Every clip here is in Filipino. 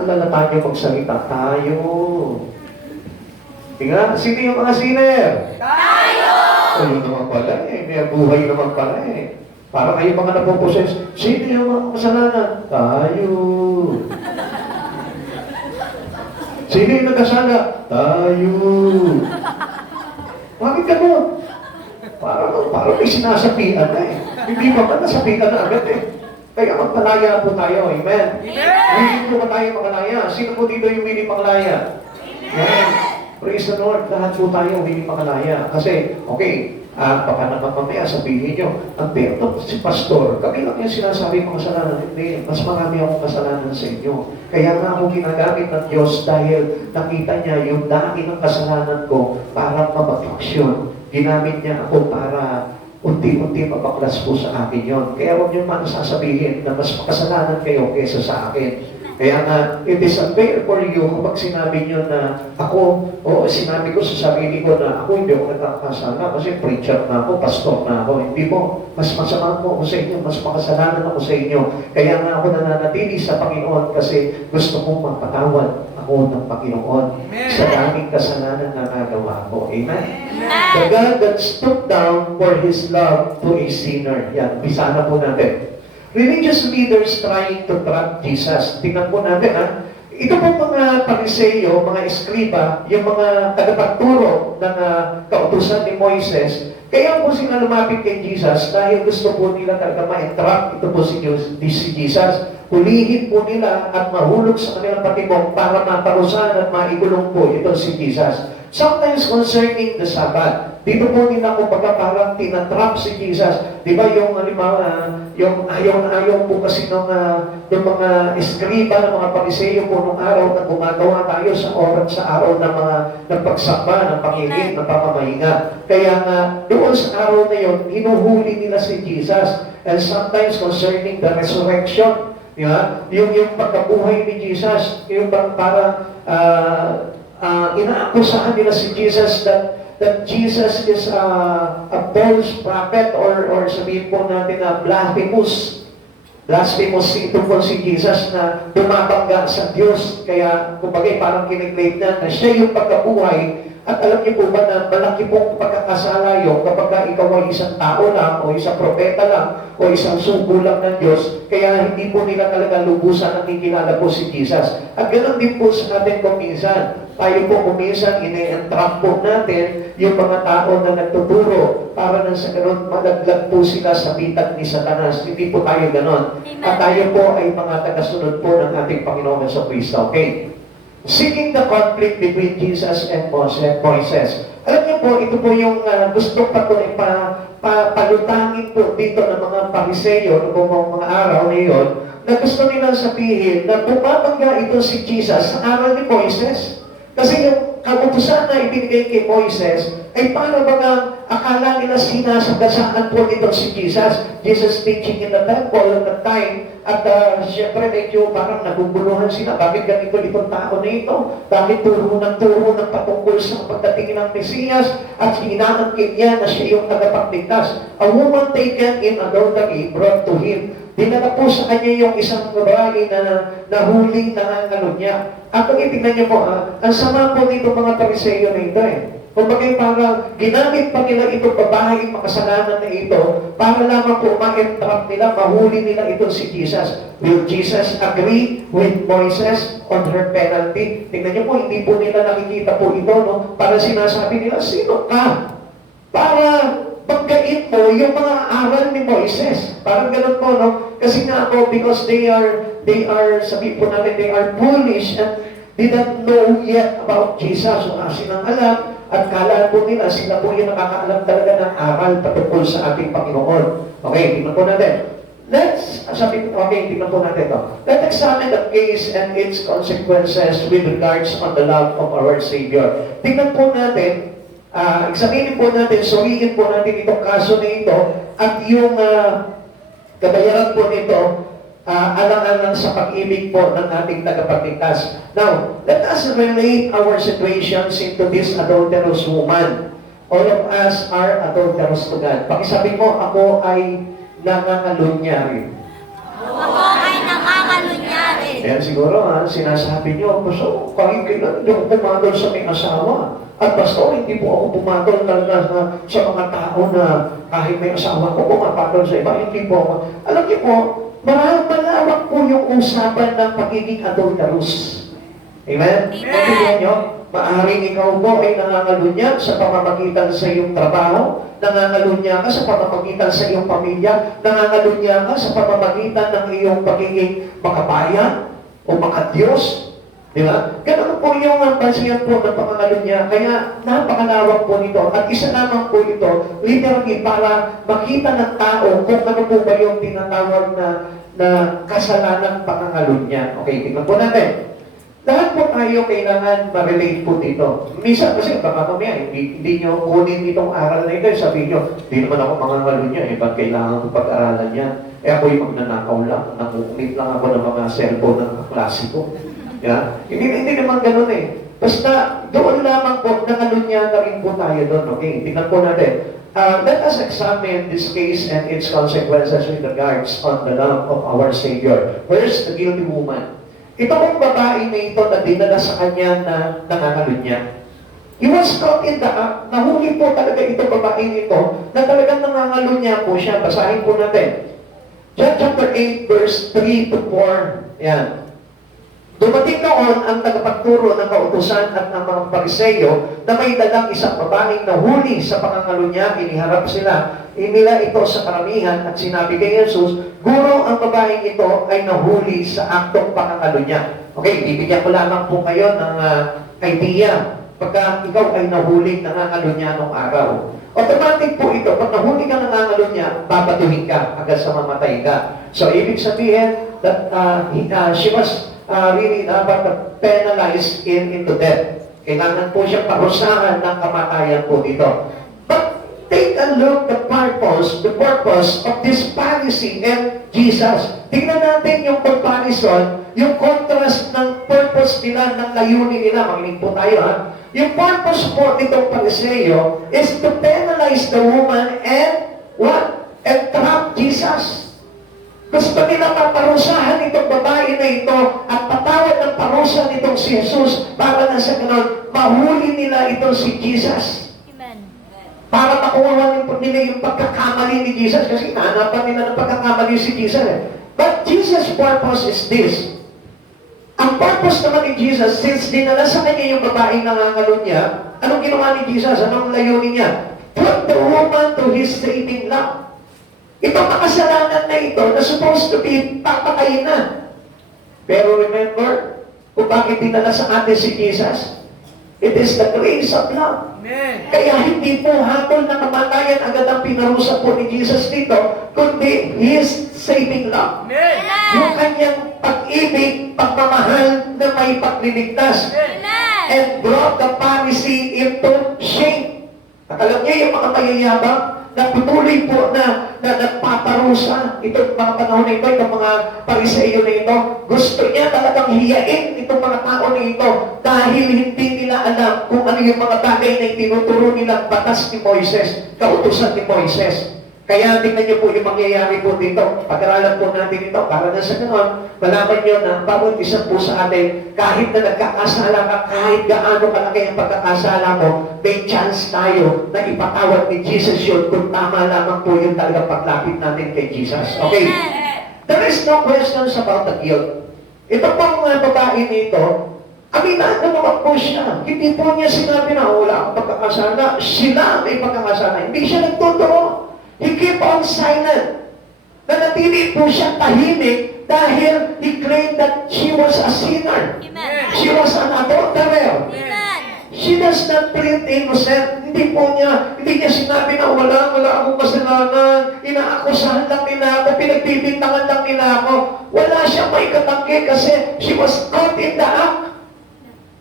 malalata niyo magsalita? Tayo. Tingnan, sino yung mga sinner? Tayo! Ayun naman pala eh, may buhay naman pala eh. Para kayo mga napoposes, sino yung mga kasalanan? Tayo. Sino yung nagkasala? Tayo. Bakit ka mo? Parang may sinasabihan na eh. Hindi pa ba nasabihan na agad eh. Kaya magpalaya po tayo, amen? Willing po ba tayo makalaya? Sino po dito yung willing makalaya? Amen. Praise the Lord, lahat po tayo willing makalaya. Kasi, okay, baka naman mamaya sabihin nyo, ang pero si pastor, kami lang yung sinasabi mga kasalanan. Hindi, mas marami akong kasalanan sa inyo. Kaya nga ako ginagamit ng Diyos dahil nakita niya yung dami ng kasalanan ko para mabafaksyon. Ginamit niya ako para unti-unti mabaklas po sa akin yon. Kaya huwag niyo man sasabihin na mas makasalanan kayo kaysa sa akin. Kaya nga, it is unfair for you kapag sinabi niyo na ako, o sinabi ko sa sarili ko na ako hindi ako nagkakasala kasi preacher na ako, pastor na ako. Hindi po, mas masama po ako sa inyo, mas makasalanan ako sa inyo. Kaya nga ako nananatili sa Panginoon kasi gusto kong magpatawad ako ng Panginoon sa daming kasalanan na nagawa ko. Amen? The God that stooped down for His love to a sinner. Yan, bisa na po natin. Religious leaders trying to trap Jesus. Tingnan po natin ha. Ito po mga Pariseyo, mga eskriba, yung mga tagapagturo ng kautusan ni Moises. Kaya po sila lumapit kay Jesus dahil gusto po nila talaga ma-entrap. Ito po si Jesus. Hulihin po nila at mahulog sa kanilang patibong para maparusahan at maikulong po ito si Jesus. Sometimes concerning the Sabbath, dito po nila kumbaga parang tinatrap si Jesus. Di ba yung halimbawa, yung ayaw po kasi ng mga eskriba, ng mga Pariseyo po nung araw na gumagawa tayo sa araw ng mga nagpagsamba, ng pangiling, ng pamamahinga. Kaya nga, doon sa araw na yun, hinuhuli nila si Jesus. And sometimes concerning the resurrection, yung pagkabuhay ni Jesus, yung parang inaakusahan nila si Jesus that Jesus is a false prophet or sabihin po natin na blasphemous. Blasphemous ito po si Jesus na dumabangga sa Diyos. Kaya kumbaga parang kiniklaim na siya yung pagkabuhay. At alam niyo po ba na malaki pong pagkakasala yun kapag ikaw ay isang tao lang o isang propeta lang o isang sugo lang ng Diyos, kaya hindi po nila talaga lubusan ang kikilala po si Jesus. At ganoon din po sa atin kuminsan. Tayo po kuminsan, ine-entrap po natin yung mga tao na nagtuturo para na sa ganoon malaglag po sila sa bitag ni Satanas. Hindi po tayo ganoon. At tayo po ay mga tagasunod po ng ating Panginoon sa Kristo. Okay? Seeking the conflict between Jesus and Moises. Alam niyo po, ito po yung gusto pa po palutangin po dito ng mga Pariseyo noong mga araw na yun, na gusto nilang sabihin na bumabangga ito si Jesus sa aral ni Moises. Kasi yung kautusan na ibinigay kay Moises ay para baga akala nila sinasagasaan po nito si Jesus. Jesus teaching in the temple at that time. At siyempre medyo parang naguguluhan sila. Bakit ganito itong tao na ito? Bakit turo ng patungkol sa pagdating ng Mesiyas at hinaangkin niya na siya yung tagapagligtas. A woman taken in adultery brought to him. Dinala po sa kanya yung isang babae na nahuling nangangalo niya. At kung itignan niyo po, ang sama po dito mga Pariseyo na ito eh. Kung bagay para ginamit pa nila itong babaeng makasalanan na ito para lamang po ma-entrap nila, mahuli nila ito si Jesus. Will Jesus agree with Moises on her penalty? Tingnan niyo po, hindi po nila nakikita po ito, no? Para sinasabi nila, sino ka? Para banggain mo yung mga aral ni Moises. Parang ganun po, no? Kasi nga po, because they are, sabi po natin, they are foolish and didn't know yet about Jesus. So, silang alam, at kala po nila, sila po yung nakakaalam talaga ng aral patungkol sa ating Panginoon. Okay, tingnan po natin. Tingnan po natin ito. Let's examine the case and its consequences with regards on the love of our Savior. Tingnan po natin, examinin po natin, suriin po natin itong kaso na ito at yung kabayaran po nito alang-alang sa pag-ibig po ng ating tagapagligtas. Now, let us relate our situations into this adulterous woman. All of us are adulterous to God. Pakisabi mo, ako ay nangangalunyari. Ako ay nangangalunyari. Ayan siguro sinasabi nyo, so, kahit kailan hindi ako pumatol sa may asawa. At pastor, hindi po ako pumatol talaga sa mga tao na kahit may asawa ko, pumapatol sa iba, hindi po ako. Alam niyo po, malawak po yung usapan ng pagiging adulterous. Amen? Amen. Nyo, maaaring ikaw po ay nangangalunya sa pamamagitan sa iyong trabaho, nangangalunya ka sa pamamagitan sa iyong pamilya, nangangalunya ka sa pamamagitan ng iyong pagiging makabayan o makadiyos. Di ba? Ganun po yung basihan po ng pangangalunya. Kaya napakalawak po nito. At isa lamang po ito, literally para makita ng tao kung ano po ba yung tinatawag na kasalanan pangangalunya. Okay, tingnan po natin. Lahat po tayo kailangan ma-relate po dito. Minsan kasi baka mamaya, hindi nyo kunin itong aral na ito. Sabihin nyo, hindi naman ako mangangalunya. Ba't kailangan ko pag-aralan yan? Ako'y magnanakaw lang. Nakukulit lang ako ng mga cellphone ng klase ko. Yeah? Hindi naman ganun Basta doon lamang po, nangalunya na rin po tayo doon. Okay, tingnan po natin. Let us examine this case and its consequences with regards on the love of our Savior. Where's the guilty woman? Ito pong babae na ito na dinala sa kanya na nangangalunya. He was caught in the act. Nahuli po talaga itong babae nito na talagang nangangalunya po siya. Basahin po natin. John chapter 8 verse 3 to 4. Yan. Dumating noon ang tagapagturo ng kautusan at ng mga pariseyo na may dalang isang babaeng nahuli sa pangangalunya. Iniharap nila ito sa karamihan at sinabi kay Jesus, Guro, ang babaeng ito ay nahuli sa aktong pangangalunya. Okay, bibigyan ko lamang po kayo ng idea. Pagka ikaw ay nahuli nangangalunya nung araw, automatic po ito, pag nahuli ka nangangalunya, babatuhin ka hanggang sa mamatay ka. So, ibig sabihin that she was really dapat penalized into death. Kailangan po siyang parusahan ng kamatayan po dito. But take a look the purpose of this Pharisee and Jesus. Tingnan natin yung comparison, yung contrast ng purpose nila, ng layunin nila. Makinig po tayo Yung purpose po nitong Phariseo is to penalize the woman and what? And trap Jesus. Gusto nila paparusahan itong babae na ito at patawad ng parusa nitong si Jesus para na sa ganon, mahuli nila itong si Jesus. Amen. Para makuha nila yung pagkakamali ni Jesus kasi hanapan nila ng pagkakamali si Jesus. But Jesus' purpose is this. Ang purpose naman ni Jesus, since dinala sa kanya yung babae na nangangalunya, anong ginawa ni Jesus? Anong layunin niya? Put the woman to his saving love. Itong makasalanan na ito na supposed to be papakain na. Pero remember, kung bakit dinala sa atin si Jesus? It is the grace of love. Amen. Kaya hindi po hatol na kamatayan agad ang pinarusa po ni Jesus dito, kundi His saving love. Amen. Yung kanyang pag-ibig, pagmamahal na may pagliligtas. Amen. And brought the Pharisee into shame. At alam niyo yung mga mayayabang, na patuloy po na nagpaparusa itong mga panahon na ito, itong mga pariseyo na ito. Gusto niya talagang hiyain itong mga tao na ito dahil hindi nila alam kung ano yung mga bagay na itinuturo nilang batas ni Moises, kautusan ni Moises. Kaya tingnan niyo po yung mangyayari po dito. Pag-aralan po natin ito para na sa ganon, malaman niyo na bawat isa po sa atin, kahit na nagkakasala ka, kahit gaano kalaki ang pagkakasala mo, may chance tayo na ipatawad ni Jesus yun kung tama lamang po yung talagang paglapit natin kay Jesus. Okay? There is no questions about the guilt. Ito pong babae nito, aminado naman po siya. Hindi po niya sinabi na wala akong pagkakasala. Sila may pagkakasala. Hindi siya nagtuturo. He kept on silent. Nanatili po siya tahimik dahil he claimed that she was a sinner. Amen. She was an adulterer. Amen. She does not treat innocent. Hindi niya sinabi na wala akong kasalanan. Inaakusahan lang nila ako, pinagbibintangan lang nila ako. Wala siyang may katanggi kasi she was caught in the act.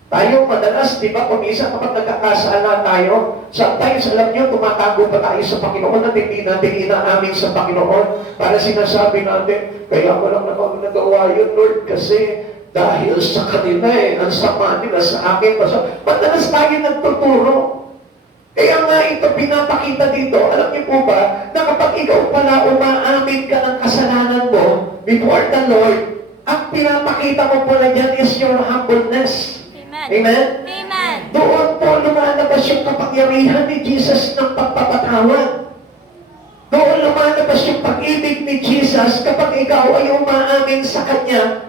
Tayo madalas, di ba, kumisa kapag nagkakasala tayo, sometimes, alam niyo, tumatago pa tayo sa Panginoon at hindi natin inaamin sa Panginoon para sinasabi natin, kaya ko lang naman nagawa yun, Lord, kasi dahil sa kanila ang sama nila sa akin. Madalas tayo nagtuturo. Kaya nga ito pinapakita dito, alam niyo po ba, na kapag ikaw pala umaamin ka ng kasalanan mo before the Lord, Ang pinapakita mo po na dyan is your humbleness. Amen. Amen? Amen. Doon po lumalabas yung kapangyarihan ni Jesus ng pagpapatawad. Doon lumalabas yung pag-ibig ni Jesus kapag ikaw ay umaamin sa kanyang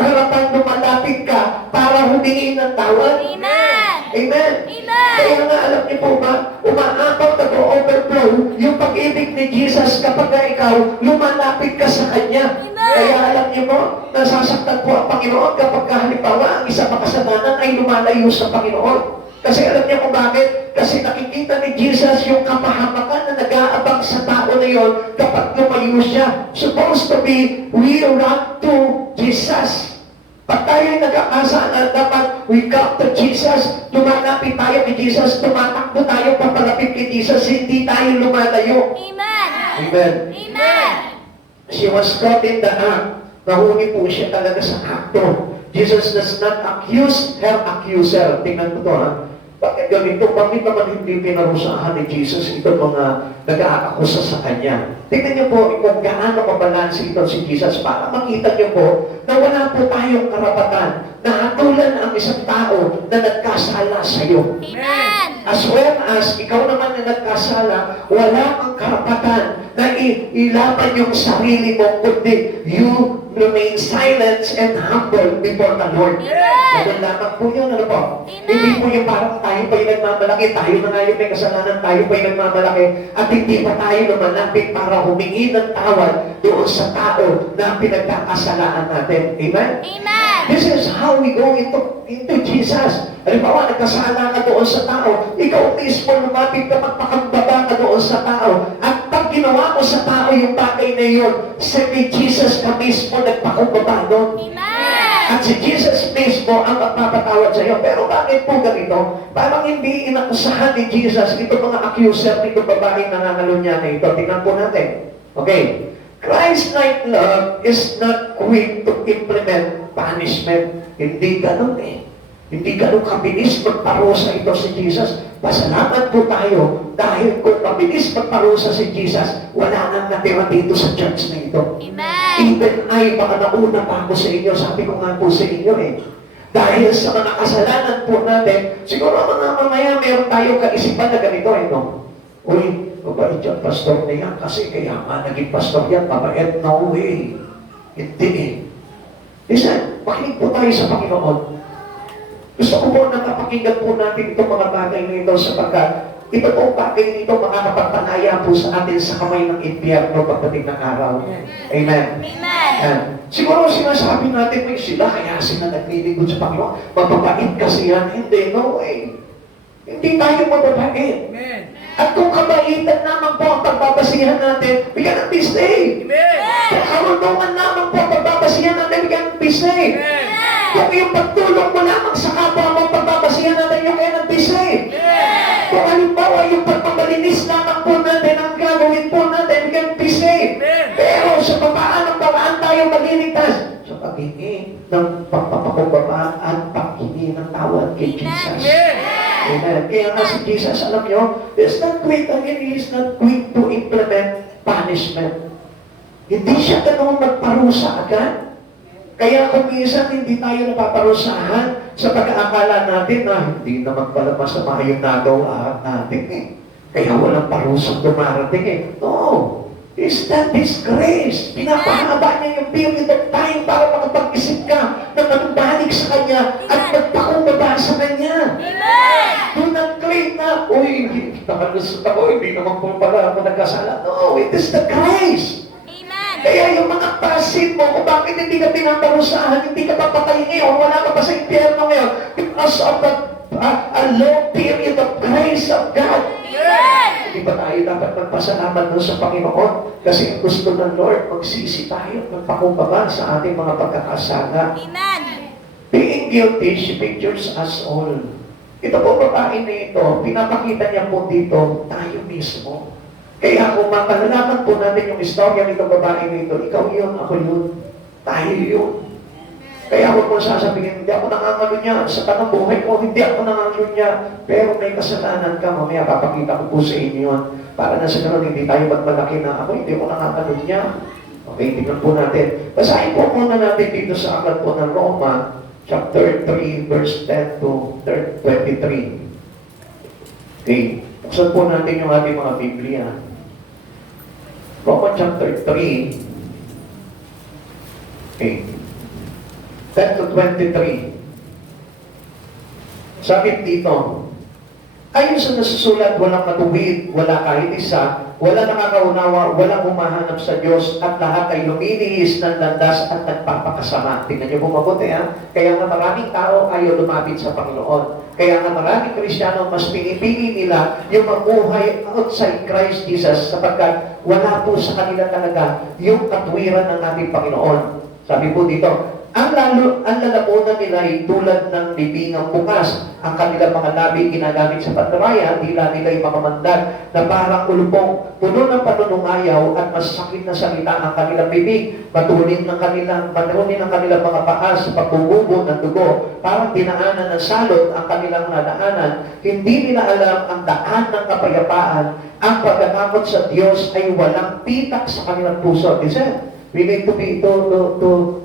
harapan, lumalapit ka para humingi ng tawad. Amen. Amen. Amen. Kaya nga alam niyo po ba, umaapaw, nag-overflow yung pag-ibig ni Jesus kapag ikaw lumalapit ka sa Kanya. Amen. Kaya alam niyo po, nasasaktan po ang Panginoon kapag halimbawa ang isang makasalanan ay lumalayo sa Panginoon. Kasi alam niyo kung bakit? Kasi nakikita ni Jesus yung kapahamakan na nag-aabang sa tao na yon kapag lumayo siya. Supposed to be, we run to Jesus. Pag tayo'y nag-aasaan, dapat we come to Jesus, lumalapit tayo kay Jesus, tumatakbo tayo papalapit kay Jesus, hindi tayo lumalayo. Amen. Amen. Amen. She was caught in the act. Nahuli po siya talaga sa akto. Jesus does not accuse her accuser. Tingnan mo to ha. Bakit ganito? Bakit naman hindi pinarusahan ni Jesus ito mga nag-aakusa sa Kanya? Tingnan niyo po kung gaano kabalansi ito si Jesus para makita niyo po na wala po tayong karapatan na hatulan ang isang tao na nagkasala sa iyo. Amen. As well as ikaw naman na nagkasala, wala kang karapatan na ilaban yung sarili mo, kundi you remain silent and humble before the Lord. Ganun lamang po yun, ano po? Hindi po yung parang tayo pa yung nagmamalaki, tayo na nga yung may kasalanan, tayo pa yung nagmamalaki, at hindi pa tayo lumalapit para humingi ng tawad doon sa tao na pinagkakasalaan natin. Amen? Amen. This is how we go into Jesus. Halimbawa, nagkasala ka doon sa tao, ikaw mismo lumapit ka, magpakambaba ka doon sa tao, at pag ginawa mo sa tao yung bagay na yun, sa kay Jesus ka mismo nagpakumbaba doon. Amen. At si Jesus mismo ang magpapatawad sa iyo. Pero bakit po ganito? Parang hindi inakusahan ni Jesus ito mga accuser nito babaeng nangangalunya na ito. Tingnan po natin. Okay. Christ-like love is not quick to implement punishment. Hindi ganun eh. Hindi ganun kabilis magparusa ito si Jesus. Pasalamat po tayo dahil kung mabilis magparusa si Jesus, wala nang natira dito sa church na ito. Amen. Even ay, baka nauna pa ako sa inyo, sabi ko nga po sa inyo eh. Dahil sa mga kasalanan po natin, siguro mamaya meron tayong kaisipan na ganito eh, no? Uy, mabait yung pastor na yan kasi kaya nga naging pastor yan, mabait. No way. Hindi eh. Listen, makinig po tayo sa Panginoon. Gusto ko po nakapakinggan po natin itong mga bagay na ito sapagkat ito po bagay nito makakapagpanaya po sa atin sa kamay ng impyerno pagdating ng araw. Amen. Amen. Yan. Siguro sinasabi natin, may sila kaya sila naglilingkod sa Panginoon. Mababait kasi yan. Hindi, no way. Hindi tayo mababait. Amen. At kung kabaitan naman po ang pagbabasihan natin, bigyan ng bisay. Amen. Kung karunungan naman po ang pagbabasihan natin, bigyan ng bisay. Amen. Kung yung pagtulong mo lamang sa kapwa mo, pagbabasihan natin yung kaya ng bisay. Amen. Kung halimbawa yung pagpapalinis lamang po natin, ang gagawin po natin, bigyan ng bisay. Amen. Pero sa papaanong paraan tayo magliligtas? Sa paghingi ng pagpapakumbaba at paghingi ng tawad kay Jesus. Amen. Amen. Kaya nga si Jesus, alam nyo, is not quick, again, he is not quick to implement punishment. Hindi siya ganun magparusa agad. Kaya kung minsan hindi tayo napaparusahan sa pag-aakala natin na hindi naman pala masama yung nagawa natin eh. Kaya walang parusang dumarating eh. No. Is that disgrace? Pinapahaba niya yung period of time para makapag-isip ka na manumbalik sa Kanya at magpakumbaba sa Kanya. Amen. Do not claim na, uy, nakalusot ako, hindi naman po pala ako nagkasala. No, it is the grace. Amen. Kaya yung mga pasid mo, kung bakit hindi ka pinaparusahan, hindi ka papatay ngayon, wala ka pa sa impyerno ngayon, because of a long period of grace of God. Amen. Hindi ba tayo dapat magpasalamat doon sa Panginoon? Kasi gusto ng Lord, magsisi tayo, magpakumbaba sa ating mga pagkakasala. Amen. Being guilty, she pictures us all. Ito po babae na ito, pinapakita niya po dito, tayo mismo. Kaya kung makalalaman po natin yung istorya nitong babae na ito, ikaw yun, ako yun, tayo yun. Kaya huwag mo sasabihin, hindi ako nangangalunya sa tanang buhay ko, hindi ako nangangalunya. Pero may kasalanan ka, mamaya papakita ko po sa inyo yun. Para na sa ganun, hindi tayo magmalaki na ako, hindi ako nangangalunya. Okay, tingnan po natin. Basahin po muna natin dito sa aklat po ng Roma, chapter 3, verse 10 to 23. Okay, buksan po natin yung ating mga Biblia. Roma chapter 3, okay, 10 to 23. Sabi dito, ayon sa nasusulat, walang matuwid, wala kahit isa, wala nakakaunawa, walang humahanap sa Diyos, at lahat ay lumilihis ng landas at nagpapakasama. Tingnan niyo po mabuti, ha? Kaya nga maraming tao ayaw lumapit sa Panginoon. Kaya nga maraming Kristiyano mas pinipili nila yung mamuhay outside Christ Jesus sapagkat wala po sa kanila talaga yung katwiran ng ating Panginoon. Sabi po dito, ang lalamunan nila ay tulad ng libingang bukas. Ang kanilang mga labi ginagamit sa pandaraya, dila nila ay makamandag na parang ulupong. Puno ng panunungayaw at masakit na salita ang kanilang bibig. Matunin ng kanilang mga paa sa pagbububo ng dugo. Parang dinaanan ng salot ang kanilang nadaanan. Hindi nila alam ang daan ng kapayapaan. Ang pagkakakot sa Diyos ay walang pitak sa kanilang puso. Kasi we need to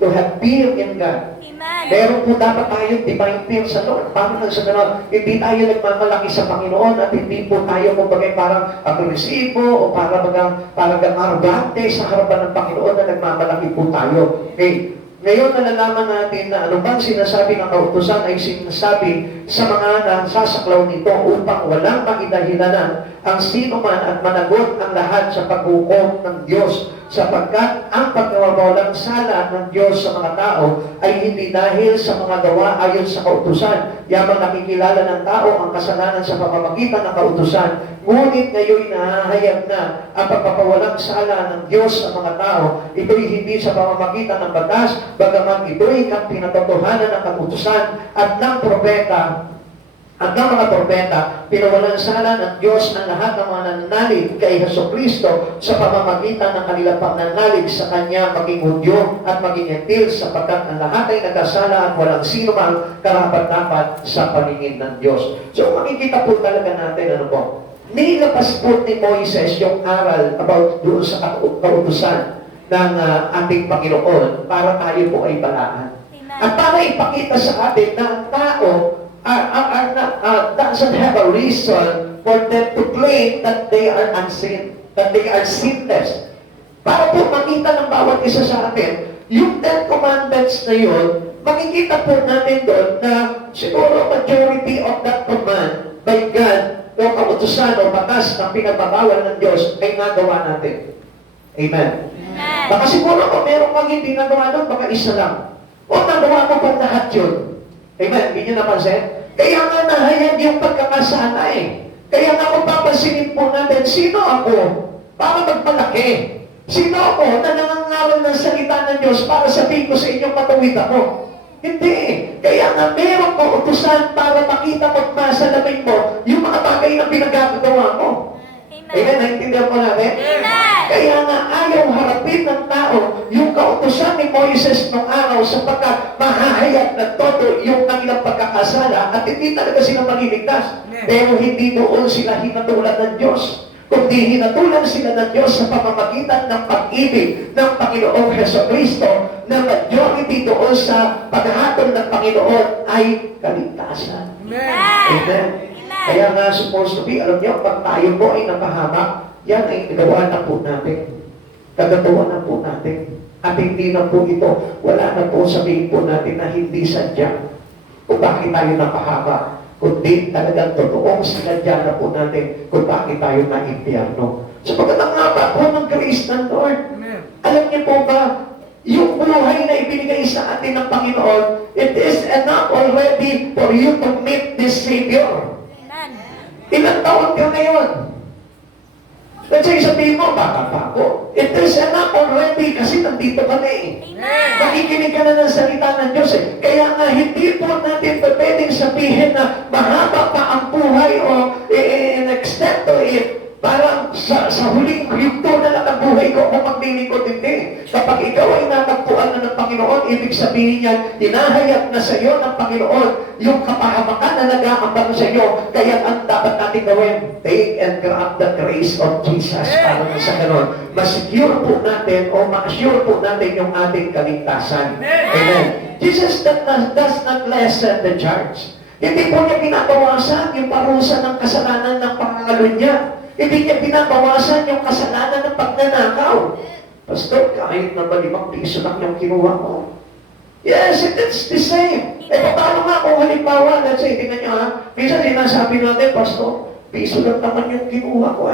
have fear in God. Amen. Meron po dapat tayo divine fear sa Lord. Paano nang sa gano'n? Hindi tayo nagmamalaki sa Panginoon at hindi po tayo kumbaga parang agresibo o parang arrogante sa harapan ng Panginoon na nagmamalaki po tayo. Okay. Ngayon nalalaman natin na anumang sinasabi ng kautusan ay sinasabi sa mga nasasaklaw nito upang walang maidahilanan ang sino man at managot ang lahat sa paghukom ng Diyos sapagkat ang pagkawawalang sala ng Diyos sa mga tao ay hindi dahil sa mga gawa ayon sa kautusan. Yamang nakikilala ng tao ang kasalanan sa pamamagitan ng kautusan. Ngunit ngayon nahahayag na ang pagpapawalang sala ng Diyos sa mga tao, ito'y hindi sa pamamagitan ng batas, bagaman ito'y kang pinatotohanan ng kautusan at ng propeta. At ng mga propeta, pinawalan sala ng Diyos ang lahat ng mga nananalig kay Jesucristo sa pamamagitan ng kanilang pagnanalig sa Kanya maging Hudyo at maging Gentil sapagkat ang lahat ay nagkasala at walang sino mang karapat-dapat sa paningin ng Diyos. So makikita po talaga natin, ano po, nilabas po ni Moises yung aral about doon sa kautusan ng ating Panginoon para tayo po ay balaan. At para ipakita sa atin na ang tao doesn't have a reason for them to claim that they are unseen, that they are sinless. Para po makita ng bawat isa sa atin, yung 10 commandments na yun, makikita po natin doon na siguro majority of that command by God o kautusan o batas na pinagbabawal ng Diyos ay nagawa natin. Amen. Amen. Baka siguro kung meron kang hindi nagawa doon, baka isa lang. O nagawa mo pa lahat yun. Amen. Hindi nyo napansin? Kaya nga nahayag yung pagkakasala eh. Kaya nga kung papansinin po natin, sino ako para magpalaki? Sino ako na nangangaral ng salita ng Diyos para sabihin ko sa inyong matuwid ako? Hindi. Kaya nga meron ko utusan para makita mo at masalamin mo yung mga bagay na pinagagawa mo. Amen. Naintindihan po natin? Amen. Kaya nga ayaw harapin ng tao yung kautusan ni Moises nung araw sapagkat mahahayag na todo yung kanilang pagkakasala at hindi talaga sila maliligtas. Pero hindi doon sila hinatulan ng Diyos. Kundi hinatulan sila ng Diyos sa pamamagitan ng pag-ibig ng Panginoong Jesucristo na majority doon sa paghahatol ng Panginoon ay kaligtasan. Amen. Kaya nga supposed to be, alam niyo, pag tayo po ay napahamak, yan ay nagawa na po natin. Kagagawa na po natin. At hindi na po ito, wala na po sabihin po natin na hindi sadya kung bakit tayo napahamak. Kundi talagang totoong sinadya na po natin kung bakit tayo na-impyerno. Sapagkat ang haba po ng grace ng Lord. Alam niyo po ba, yung buhay na ibinigay sa atin ng Panginoon, it is enough already for you to meet this Savior. Ilang taon ka ngayon? Let's say, sabihin mo, baka pa ako. It is enough already kasi nandito ka na eh. Makikinig ka na ng salita ng Diyos eh. Kaya nga, hindi po natin pwedeng sabihin na mahaba pa ang buhay o in extent to it. Parang sa huling yugto na lang ang buhay ikaw mo maglilingkod, hindi. Kapag ikaw ay natagpuan na ng Panginoon, ibig sabihin niyan, tinahayag na sa iyo ng Panginoon yung kapahamakan na nag-aambag sa iyo. Kaya ang dapat natin gawin, take and grab the grace of Jesus. Para sa ganon, ma-secure po natin o ma-assure po natin yung ating kaligtasan. Amen. Jesus does not lessen the charge. Hindi po niya binabawasan yung parusa ng kasalanan ng pangangalo niya. Hindi niya binabawasan yung kasalanan ng pagnanakaw. Pastor, kahit na ba 5 piso lang yung kinuha mo? Yes, it's the same. Paano nga kung halimbawa, let's say, tingnan niyo ha, minsan sinasabi natin, Pastor, piso lang naman yung kinuha ko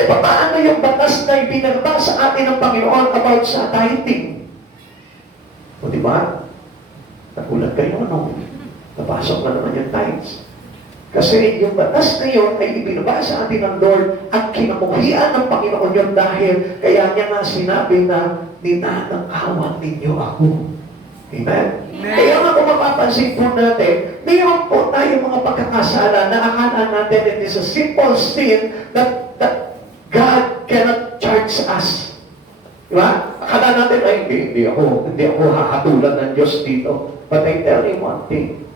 paano yung batas na ibinagba sa atin ng Panginoon about sa tithing? O diba? Nagulat kayo, no? Napasok na naman yung tithes. Kasi yung batas na yun ay ibinaba sa atin ng Lord at kinamuhian ng Panginoon yun dahil kaya niya nga sinabi na ninanakawan ninyo ako. Amen? Kaya nga kung mapapansin po natin, mayroon po tayo mga pagkakasala na akala natin it is a simple sin that God cannot charge us. Diba? Akala natin, ay, hindi ako hahatulan ng Diyos dito. But I tell you one thing,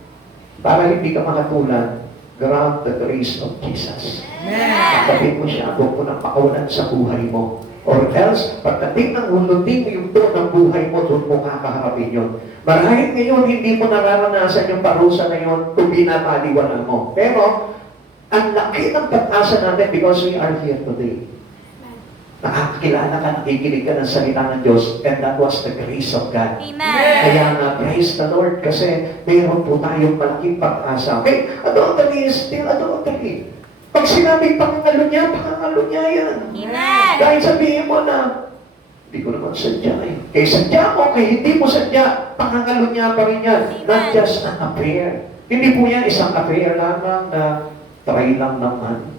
para hindi ka makatulan, grab the grace of Jesus. Kapit mo siya, huwag mo nang pakawalan sa buhay mo. Or else, pagdating ng hulutin mo yung doon ng buhay mo, doon mo kakaharapin yun. Marahil ngayon, hindi mo nararanasan yung parusa na yun kung binabaliwanan mo. Pero, ang laki ng pag-asa natin because we are here today. Nakakilala ka, nakikinig ka ng salita ng Diyos, and that was the grace of God. Amen. Kaya nga, praise the Lord, kasi mayroon po tayong malaking pag-asa. Okay, adultery is still adultery. Pag sinabi pangangalo niya yan. Amen. Dahil sabihin mo na, hindi ko naman sadya Kaya sadya mo, kaya hindi mo sadya, pangangalo niya pa rin yan. Not just an affair. Hindi po yan isang affair lamang na try lang naman.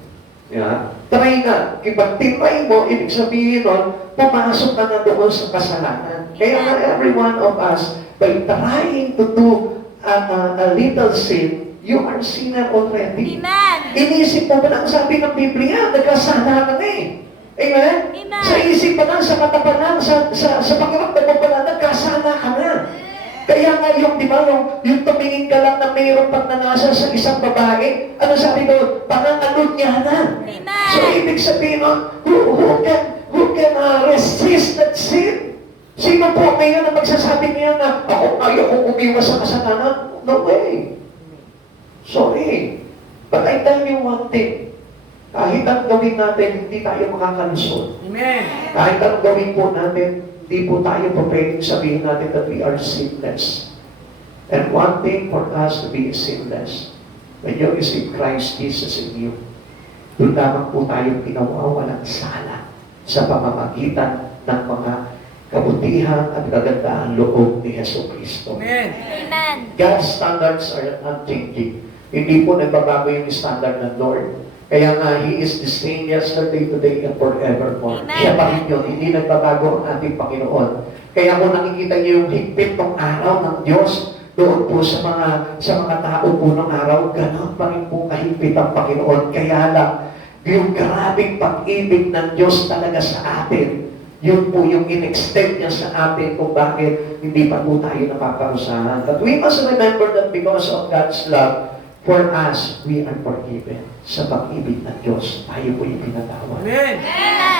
Yeah. Try nga. Kapag tinry mo, ibig sabihin nun, pumasok ka na doon sa kasalanan. Kaya nga every one of us, by trying to do a little sin, you are sinner already. Amen. Inisip mo ba lang sabi ng Biblia, nagkasala ka na Amen? Amen. Sa isip pa lang, sa mata pa lang, sa pakiramdam mo pa lang, nagkasala ka na. Kaya nga yung, di ba, yung tumingin ka lang na mayroong pagnanasa sa isang babae, ano sabi ko, pangangalo niya na. Amen. So, ibig sabihin nun, who can resist that sin? Sino po ngayon na magsasabi niya na, ayaw kong umiwas sa kasalanan? No way. Sorry. But I tell you one thing, kahit ang gawin natin, hindi tayo makakalusot. Amen. Kahit ang gawin po natin, hindi po tayo pwedeng sabihin natin that we are sinless. And one thing for us to be sinless, when you receive Christ Jesus in you, doon lamang po tayo pinawawalang sala sa pamamagitan ng mga kabutihan at kagandahan loob ni Yesu Cristo. Amen. Amen. God's standards are unchanging. Hindi po nagbabago yung standard ng Lord. Kaya nga, He is the same yesterday, today, and forevermore. Amen. Siya pa rin yun. Hindi nagbabago ang ating Panginoon. Kaya kung nakikita niyo yung higpit ng araw ng Diyos, doon po sa mga tao po ng araw, ganoon pa rin po kahigpit ang Panginoon. Kaya lang, yung grabing pag-ibig ng Diyos talaga sa atin, yun po yung in-extend niya sa atin kung bakit hindi pa po tayo napaparusahan. But we must remember that because of God's love, for us, we are forgiven. Sa pag-ibig ng Diyos, tayo po yung pinatawad. Amen.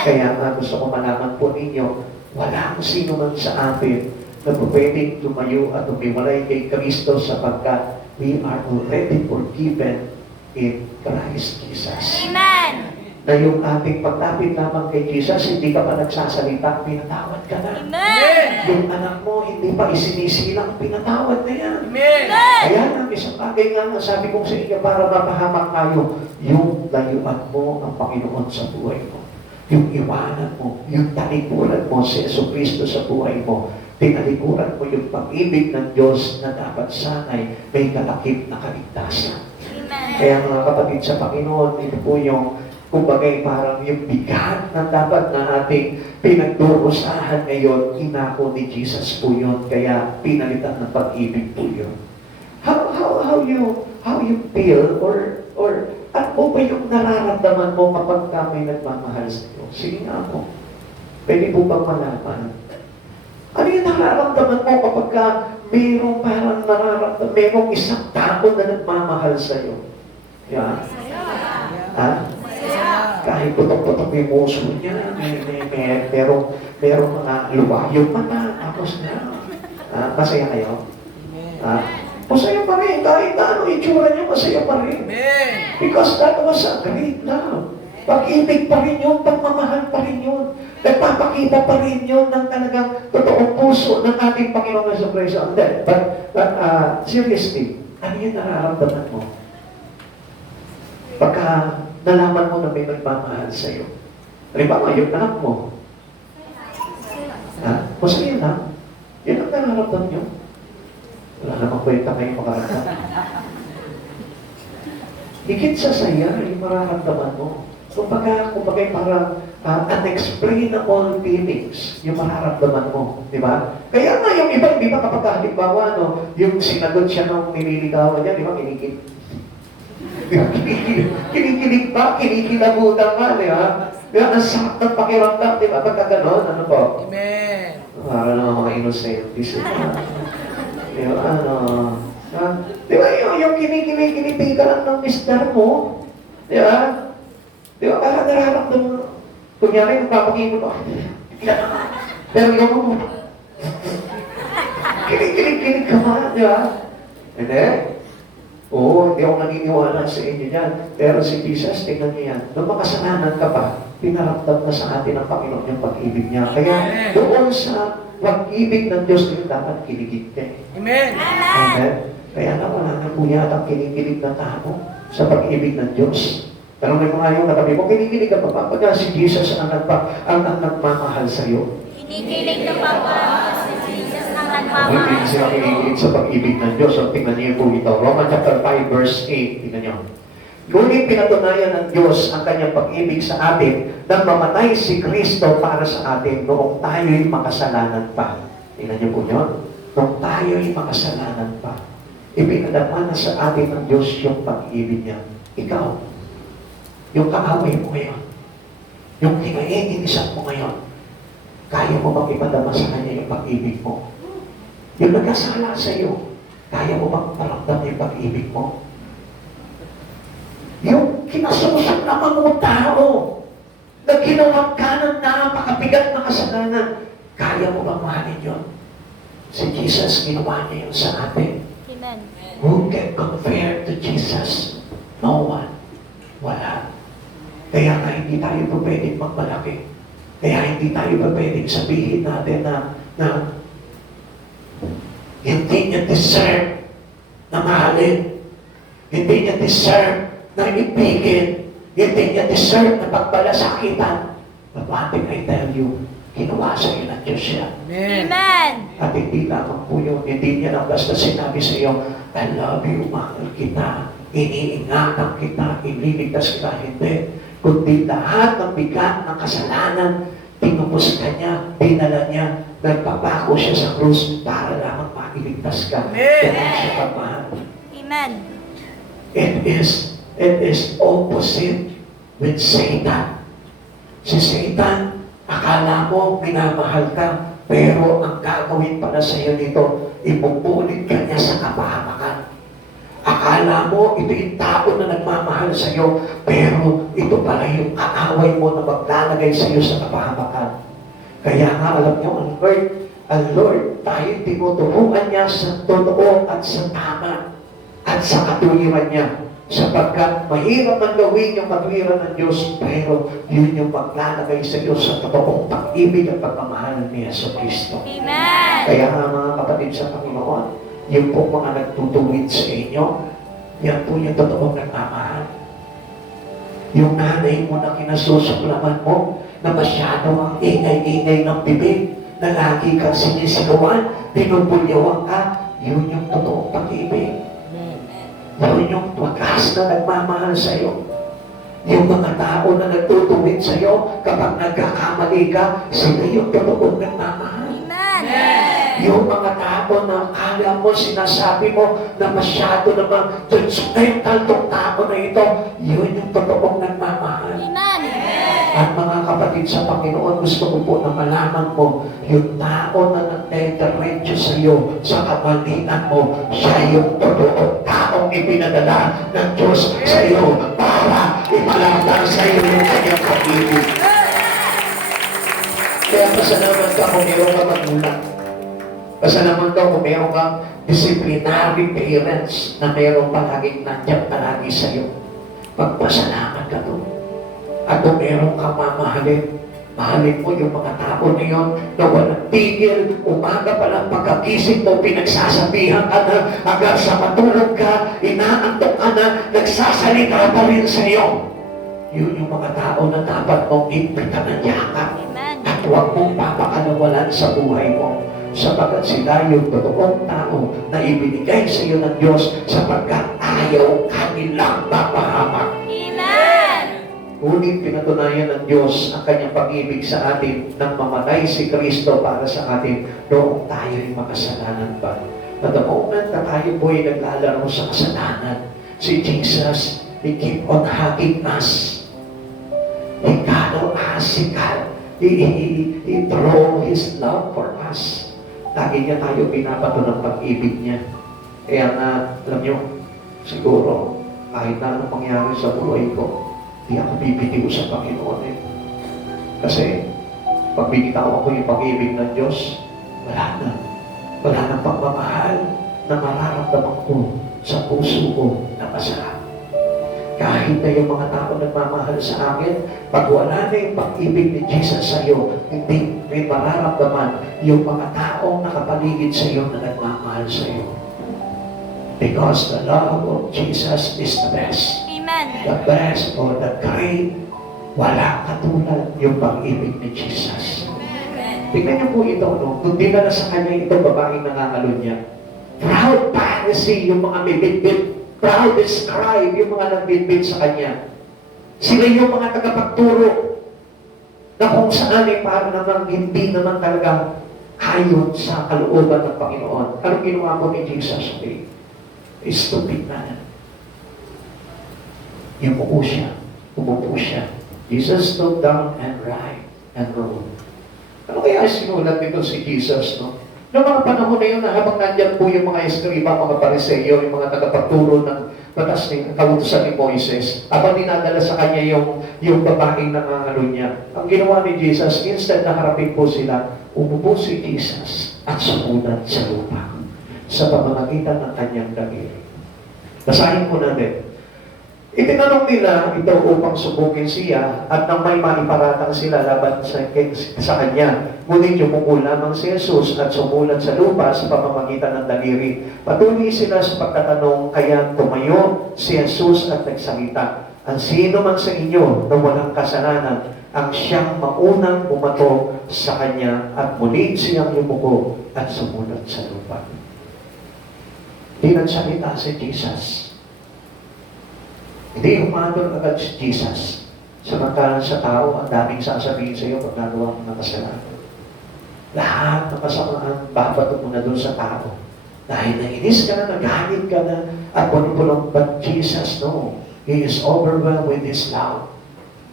Kaya nga gusto ko malaman po ninyo, walang sino man sa atin na pwedeng tumayo at umiwalay kay Kristo sapagkat we are already forgiven in Christ Jesus. Amen. Na yung ating pagtapit lamang kay Jesus, hindi ka pa nagsasalita, pinatawad ka na. Amen. Yung anak mo, hindi pa isinisilang, pinatawad na yan. Amen. Kaya nga, isang bagay nga, sabi kong sa inyo, para mapahamak tayo, yung layuan mo ang Panginoon sa buhay mo. Yung iwanan mo, yung talikuran mo si Yesu Cristo sa buhay mo. Tinalikuran mo yung pag-ibig ng Diyos na dapat sana'y may kalakip na kaligtasan. Amen. Kaya mga kapatid sa Panginoon, ito po yung kumbagay parang yung bigat na dapat na ating pinagdurusahan ngayon, inako ni Jesus po yun, kaya pinalitan ng pag-ibig po yun. How you feel or ano ba yung nararamdaman mo kapag ka may nagmamahal sa iyo? Sige nga po. Pwede po bang malaman? Ano yung nararamdaman mo kapag ka mayroong parang nararamdaman, mayroong isang tao na nagmamahal sa'yo? Yeah? Ha? Kahit putok-putok yung puso niya, merong mga luwa yung mata, tapos na. Masaya kayo? Masaya pa rin, kahit na ano itsura niya, masaya pa rin. Because that was a great love. Pag-ibig pa rin yun, pagmamahal pa rin yun. Nagpapakita pa rin yun ng talagang totoong puso ng ating Panginoon sa Kristo. But seriously, ano yung nararamdaman mo? Pagka nalaman mo na may nagmamahal sa'yo. Halimbawa, yung anak mo. Masaya lang. Yan ang nararamdaman nyo. Wala namang kwenta kayo makaramdam. Higit sa saya, yung mararamdaman mo. Kumbaga parang unexplainable feelings yung mararamdaman mo, di ba? Kaya nga yung iba, di ba kapag halimbawa, yung sinagot siya nung nililigawan niya, di ba, kinikilig. Kinikilig ba? Kinikilabutan ka, di ba? Di ba, ang sakit ng pakiramdam, di ba? Pagka gano'n, ano po? Amen. Para naman mga innocent, di ba, di ba, yung kinikilig ka lang ng mister mo, di ba? Di ba, parang nararamdaman mo. Kunyari, nagpapakimot ako. Pero yung kinikilig ka ba, di ba? Hindi. Oo, hindi ako naniniwala sa inyo dyan. Pero si Jesus, tingnan niyo yan. Nung makasalanan ka pa, pinaramdam na sa atin ng Panginoon yung pag-ibig niya. Kaya doon sa pag-ibig ng Diyos, yung dapat kiligid ka. Amen. Amen. Kaya na wala na po yata kinikilig na tao sa pag-ibig ng Diyos. Pero may mga yung katabi mo, kinikilig ka pa ba? Pagka si Jesus ang nagmamahal sa iyo. Kinikilig ka pa ba? Si Jesus ang Hindi nagmamahal sila kinikilig sa pag-ibig ng Diyos. So, tingnan niyo po ito. Romans chapter 5, verse 8. Tingnan niyo. Ngunit pinatunayan ng Diyos ang kanyang pag-ibig sa atin nang mamatay si Kristo para sa atin noong tayo'y makasalanan pa. Tingnan niyo po yun. Noong tayo'y makasalanan pa. Ipinadama na sa atin ng Diyos yung pag-ibig niya. Ikaw, yung kaaway mo ngayon, yung kinaiinisan mo ngayon, kaya mo bang ipadama sa kanya yung pag-ibig mo? Yung nagkasala sa iyo, kaya mo bang paramdam yung pag-ibig mo? Yung kinasusunod naman mo tao, na ginawang ka ng napakabigat na kasalanan, kaya mo bang mahalin yun? Si Jesus, ginawa niya yun sa atin. Amen. Who can compare to Jesus? No one. Wala. Kaya nga hindi tayo pa pwedeng magmalaki. Kaya hindi tayo pa pwedeng sabihin natin na hindi niya deserve na mahalin. Hindi niya deserve na ibigin. Hindi niya deserve na pagpalasakitan. But one thing I tell you, ginawa sa iyo ng Diyos siya. Amen. Amen. At hindi lamang po yun. Hindi niya lang basta sinabi sa iyo, I love you, mahal kita, iniingatan kita, ililigtas kita. Hindi. Kundi lahat ng bigat ng kasalanan, tinubos ka niya, dinala niya, nagpapako siya sa krus para lamang mailigtas ka. Amen. Kaya siya pagmahal. Amen. It is opposite with Satan. Si Satan, akala mo minamahal ka, pero ang gagawin pala sa iyo nito, ipupulit ka niya sa kapahamakan. Akala mo, ito yung tao na nagmamahal sa iyo, pero ito pala yung kaaway mo na maglalagay sa iyo sa kapahamakan. Kaya nga, alam niyo, ang Lord, tayo tinuturuan niya sa totoo at sa tama at sa katuwiran niya. Sapagkat mahirap ang gawin yung katuwiran ng Diyos, pero yun yung maglalagay sa iyo sa totoong pag-ibig at pagmamahal ni Yesu Kristo. Amen. Kaya nga mga kapatid sa Panginoon, yung po mga nagtutuwid sa inyo, yan po yung totoong nagmamahal. Yung nanay mo na kinasusuklaman mo, na masyado ang ingay-ingay ng bibig, na lagi kang sinisigawan, pinupulyawan ka, yun yung totoong pag-ibig. Yun yung wagas na nagmamahal sa iyo. Yung mga tao na nagtutuwid sa iyo, kapag nagkakamali ka, sila yung totoong nagmamahal. Amen. Yung mga tao na akala mo, sinasabi mo na masyado namang judgmental tong tao na ito, yun yung totoong nagmamahal. Amen. At mga kapatid, kapatid sa Panginoon, gusto ko po na malaman mo, yung tao na nagdediretso sa iyo, sa kamalian mo, siya yung totoong taong ipinadala ng Diyos sa iyo para ipalabas sa iyo yung kanyang pag-ibig. Kaya pasalamat ka kung meron ka magulang. Pasalamat ka kung meron kang disciplinary parents na meron palaging nandiyan palagi sa iyo. Magpasalamat ka doon. At kung meron kang mamahalin, mahalin mo yung mga tao na yun na walang tigil, umaga pa lang pagkagising mo, pinagsasabihan ka na, hanggang sa matulog ka, inaantok ka na, nagsasalita pa rin sa iyo. Yun yung mga tao na dapat mong impitan ng yakap. Amen. At huwag mong papakalawalan sa buhay mo. Sapagkat sila yung totoong tao na ibinigay sa iyo ng Diyos sapagkat ayaw kanilang mapahamak. Amen. Ngunit pinatunayan ng Diyos ang kanyang pag-ibig sa atin nang mamatay si Kristo para sa atin noong tayo'y makasalanan pa. At the moment na tayo po'y naglalaro sa kasalanan, si Jesus, He keep on hugging us. He cuddle us, He throw His love for us. Lagi niya tayo binabato ng pag-ibig niya. Kaya na, alam niyo, siguro, kahit na anong mangyari sa buhay ko, di ako bibitiw sa Panginoon eh. Kasi, pag binitaw ako yung pag-ibig ng Diyos, wala na. Wala na pagmamahal na mararamdaman ko sa puso ko na masarap. Kahit na yung mga tao nagmamahal sa akin, pag wala na yung pag-ibig ni Jesus sa iyo, hindi may mararamdaman yung mga taong nakapaligid sa iyo na nagmamahal sa iyo. Because the love of Jesus is the best. Amen. The best or the great, wala katulad yung pag-ibig ni Jesus. Tingnan niyo po ito, no? Kung dinala sa kanya itong babaeng nangangalun niya. Proud Pharisee, yung mga may bitbit. Proud scribe, yung mga nagbitbit sa kanya. Sila yung mga tagapagturo na kung saan ay para naman hindi naman talaga ayon sa kalooban ng Panginoon. Anong ginawa ko ni Jesus? Okay. Stupid na. Umupo siya. Jesus stood down and write and wrote. Ano kaya sinulat nito si Jesus, no? Noong mga panahon na yun, na habang nandyan po yung mga eskriba, mga pariseyo, yung mga tagapagturo ng batas ng kautusan ni Moises, habang dinadala sa kanya yung babaeng nangangalo niya. Ang ginawa ni Jesus, instead na harapin po sila, umupo si Jesus at sumunod sa lupa sa pamamagitan ng kanyang daliri. Basahin po natin. Itinanong nila ito upang subukin siya at nang may maiparatang sila laban sa kanya. Ngunit yumuko lamang si Jesus at sumulat sa lupa sa pamamagitan ng daliri. Patuloy sila sa pagtatanong, kaya tumayo si Jesus at nagsalita. Ang sino man sa inyo na walang kasalanan, ang siyang maunang bumato sa kanya at muli siyang yumuko at sumulat sa lupa. Di nagsalita si Jesus. Hindi umadol agad si Jesus. Samantalang sa tao, ang daming sasabihin sa iyo pag nagawa ng kasalanan. Lahat ng kasamaan, babato mo na doon sa tao. Dahil nainis ka na, nagalit ka na, at punipulong, but Jesus, no. He is overwhelmed with His love.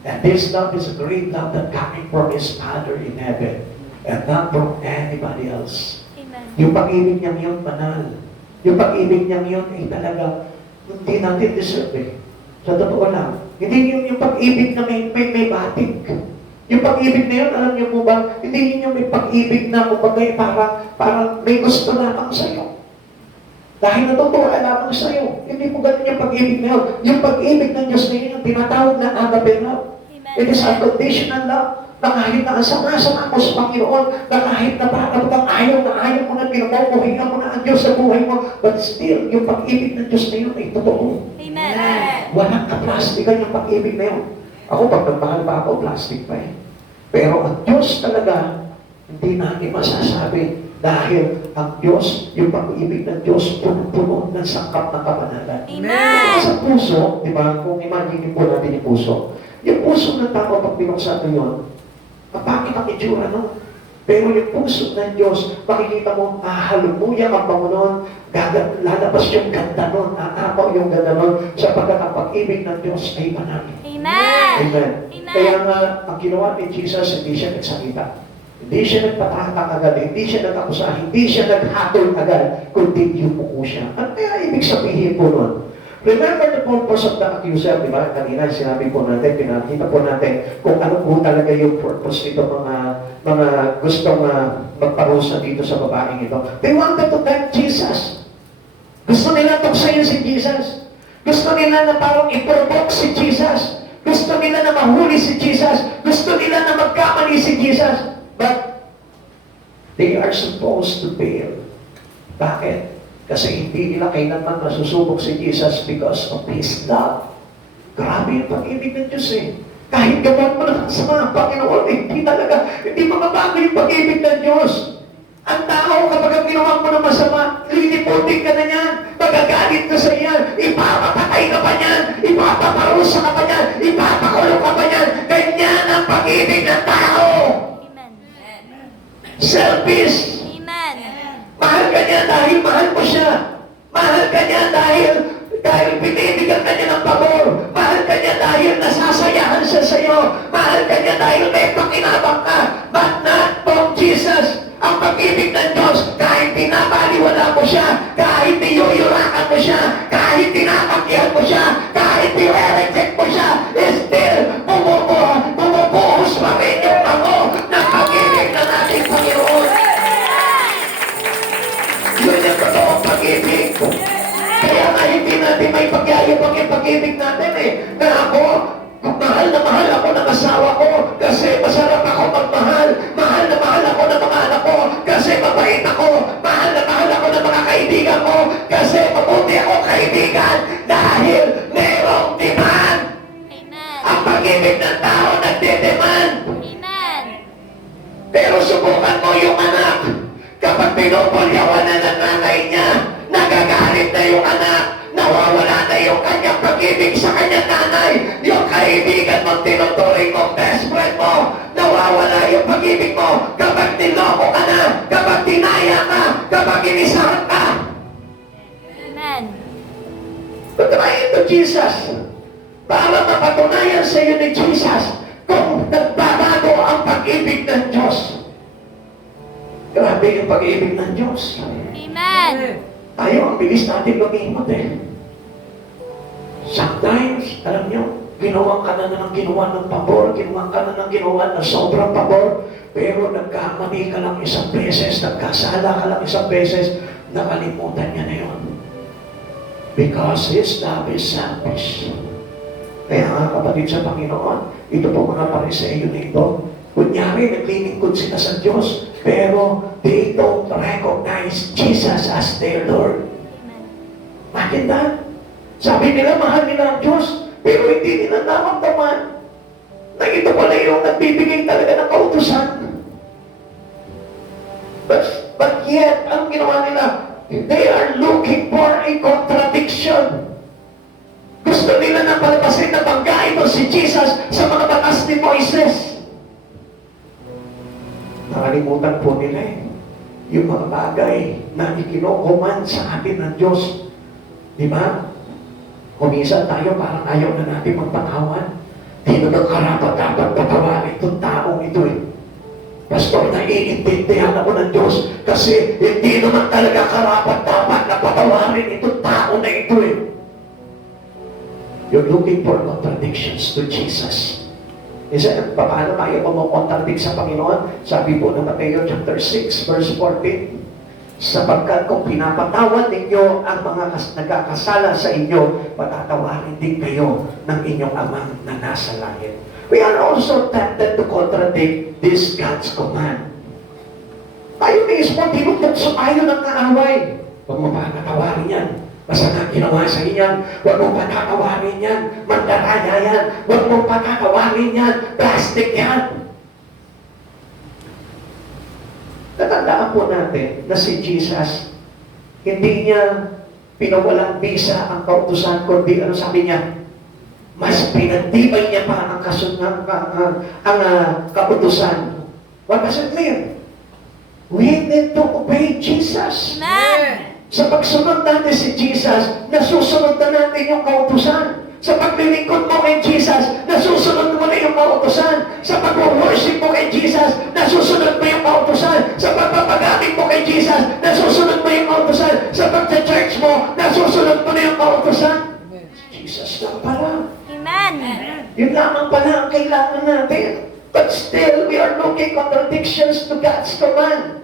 And this love is a great love that coming from His Father in heaven, and not from anybody else. Amen. Yung pag-ibig niyang yun, banal. Yung pag-ibig niyang yun, ay talaga, hindi natin deserve eh. Sa totoo lang, hindi yun yung pag-ibig na may batik. Yung pag-ibig na yun, alam niyo po ba, hindi yun yung may pag-ibig na kumbaga parang may gusto lamang sa'yo. Dahil natutuwa lamang sa'yo. Hindi po ganun yung pag-ibig na yun. Yung pag-ibig ng Diyos na yun, yung tinatawag na agape love. It is unconditional love. Na kahit na asama-asama mo sa Panginoon, na kahit na parang ayaw mo na pinapaupuhingan mo na ang Diyos sa buhay mo, but still, yung pag-ibig ng Diyos na yun ay totoo. Amen. Walang kaplastikan yung pag-ibig na yun. Ako, pag nagmahal pa ako, plastic pa eh. Pero ang Diyos talaga, hindi natin masasabi dahil ang Diyos, yung pag-ibig ng Diyos, puno-puno ng sangkap ng kabanalan. Amen. Sa puso, di ba, kung imagine po natin yung puso ng tao, pag binuksan mo yun, mapakit ang itsura nun. Pero yung puso ng Diyos, makikita mo, halumuya ang bango nun, lalabas yung ganda nun, aapaw yung ganda nun, sapagkat ang pag-ibig ng Diyos ay banal. Amen. Amen. Amen. Kaya nga, ang ginawa ni Jesus, hindi siya nagsalita. Hindi siya nagpatakak agad, hindi siya nag-akusa, hindi siya naghatol agad, kundi yumuko siya. Ano kaya ibig sabihin po nun? Remember the purpose of the accuser, di ba? Kanina sinabi po natin, pinakita po natin kung ano po talaga yung purpose nito mga gustong magparusa dito sa babaeng ito. They wanted to tempt Jesus. Gusto nila tuksayin si Jesus. Gusto nila na parang i-provoke si Jesus. Gusto nila na mahuli si Jesus. Gusto nila na magkamali si Jesus. But they are supposed to fail. Bakit? Kasi hindi nila kailanman masusubok si Jesus because of His love. Grabe yung pag-ibig ng Diyos eh. Kahit gawin mo na sa mga Panginoon, hindi mababago yung pag-ibig ng Diyos. Ang tao, kapag ang ginawa mo ng masama, liliputin ka na niyan, magagalit ka sa iyan, ipapatay ka pa niyan, ipapaparusa ka pa niyan, ipapakulong ka pa niyan. Ganyan ang pag-ibig ng tao. Amen. Selfish. Amen. Mahal ka niya dahil mahal mo siya. Mahal ka niya dahil binibigyan ka niya ng pabor. Mahal ka niya dahil nasasayahan siya sa iyo. Mahal ka niya dahil may pakinabang ka. But not from Jesus. Ang pag-ibig ng Diyos, kahit pinapaliwala mo siya, kahit niyuyurakan mo siya, kahit tinatanggihan mo siya, kahit nire-reject mo siya, still, bumubuhos pa rin yung ako ng pag-ibig na nating Panginoon. Yun yung totoong pag-ibig. Kaya nga hindi natin may pagyayabang yung pag-ibig natin eh. Na ako, mahal na mahal ako ng asawa ko kasi masarap ako magmahal. Mahal na mahal ako ng mga anak ko kasi mabait ako. Mahal na mahal ako ng mga kaibigan ko kasi mabuti ako kaibigan dahil merong demand. Amen. Ang pag-ibig ng tao nagdedemand. Amen. Pero subukan mo yung anak. Kapag pinupulyawan na ng nanay niya, nagagalit na yung anak, nawawala na yung kanyang pag-ibig sa kanyang nanay. Yung kaibigan mong tinuturing mong best friend mo, nawawala yung pag-ibig mo. Kapag niloko ka na, kapag tinaya ka, kapag inisahan ka. Amen. Pagkain ito, Jesus. Para mapatunayan sa iyo ni Jesus kung nagbabago ang pag-ibig ng Diyos. Grabe yung pag-ibig ng Diyos. Amen. Tayo, ang bilis natin lumimot eh. Sometimes, alam nyo, ginawa ka na ng ginawa ng pabor, ginawa ka na ng ginawa ng sobrang pabor, pero nagkamali ka lang isang beses, nagkasala ka lang isang beses, nakalimutan niya na yun. Because His love is selfish. Kaya nga kapatid sa Panginoon, ito po mga pariseyo nito, kunyari naglilingkod sila sa Diyos, pero they don't recognize Jesus as their Lord. Bakit na? Sabi nila, mahal nila ang Diyos, pero hindi nila naramdaman na ito pala yung nagbibigay talaga ng kautusan. But yet, ang ginawa nila, they are looking for a contradiction. Gusto nila na palabasin na bangga ito si Jesus sa mga batas ni Moises. Nakalimutan po nila eh. Yung mga bagay na ikinokoman sa atin ng Diyos. Di ba? Kuminsan tayo parang ayaw na natin magpatawad. Di naman karapat dapat patawarin itong taong ito eh. Pastor, naiintindihan ako ng Diyos kasi hindi naman talaga karapat dapat na patawarin itong tao na ito eh. You're looking for contradictions to Jesus. Isa, paano tayo kumokontradict sa Panginoon? Sabi po ng Mateo chapter 6, verse 14, sapagkat kung pinapatawad ninyo ang mga nagkakasala sa inyo, patatawarin din kayo ng inyong amang na nasa langit. We are also tempted to contradict this God's command. Tayo mismo, tinutugso tayo ng kaaway. Huwag mo pa natawarin yan. Masama ginawa sa inyan, huwag mong patatawarin yan, mandaraya yan, huwag mong patatawarin yan, plastic yan. Tatandaan po natin na si Jesus, hindi niya pinawalang bisa ang kautusan, kundi ano sabi niya, mas pinagtibay niya pa ang kautusan. What does it mean? We need to obey Jesus. Amen. Sa pagsunod natin si Jesus, nasusunod na natin yung kautusan. Sa paglilingkod mo kay Jesus, nasusunod mo na yung kautusan. Sa pag-worship mo kay Jesus, nasusunod mo yung kautusan. Sa pagpapagamit mo kay Jesus, nasusunod mo yung kautusan. Sa pag-church mo, nasusunod mo na yung kautusan. Jesus lang pala. Amen. Yun lamang pala ang kailangan natin. But still, we are looking contradictions to God's command.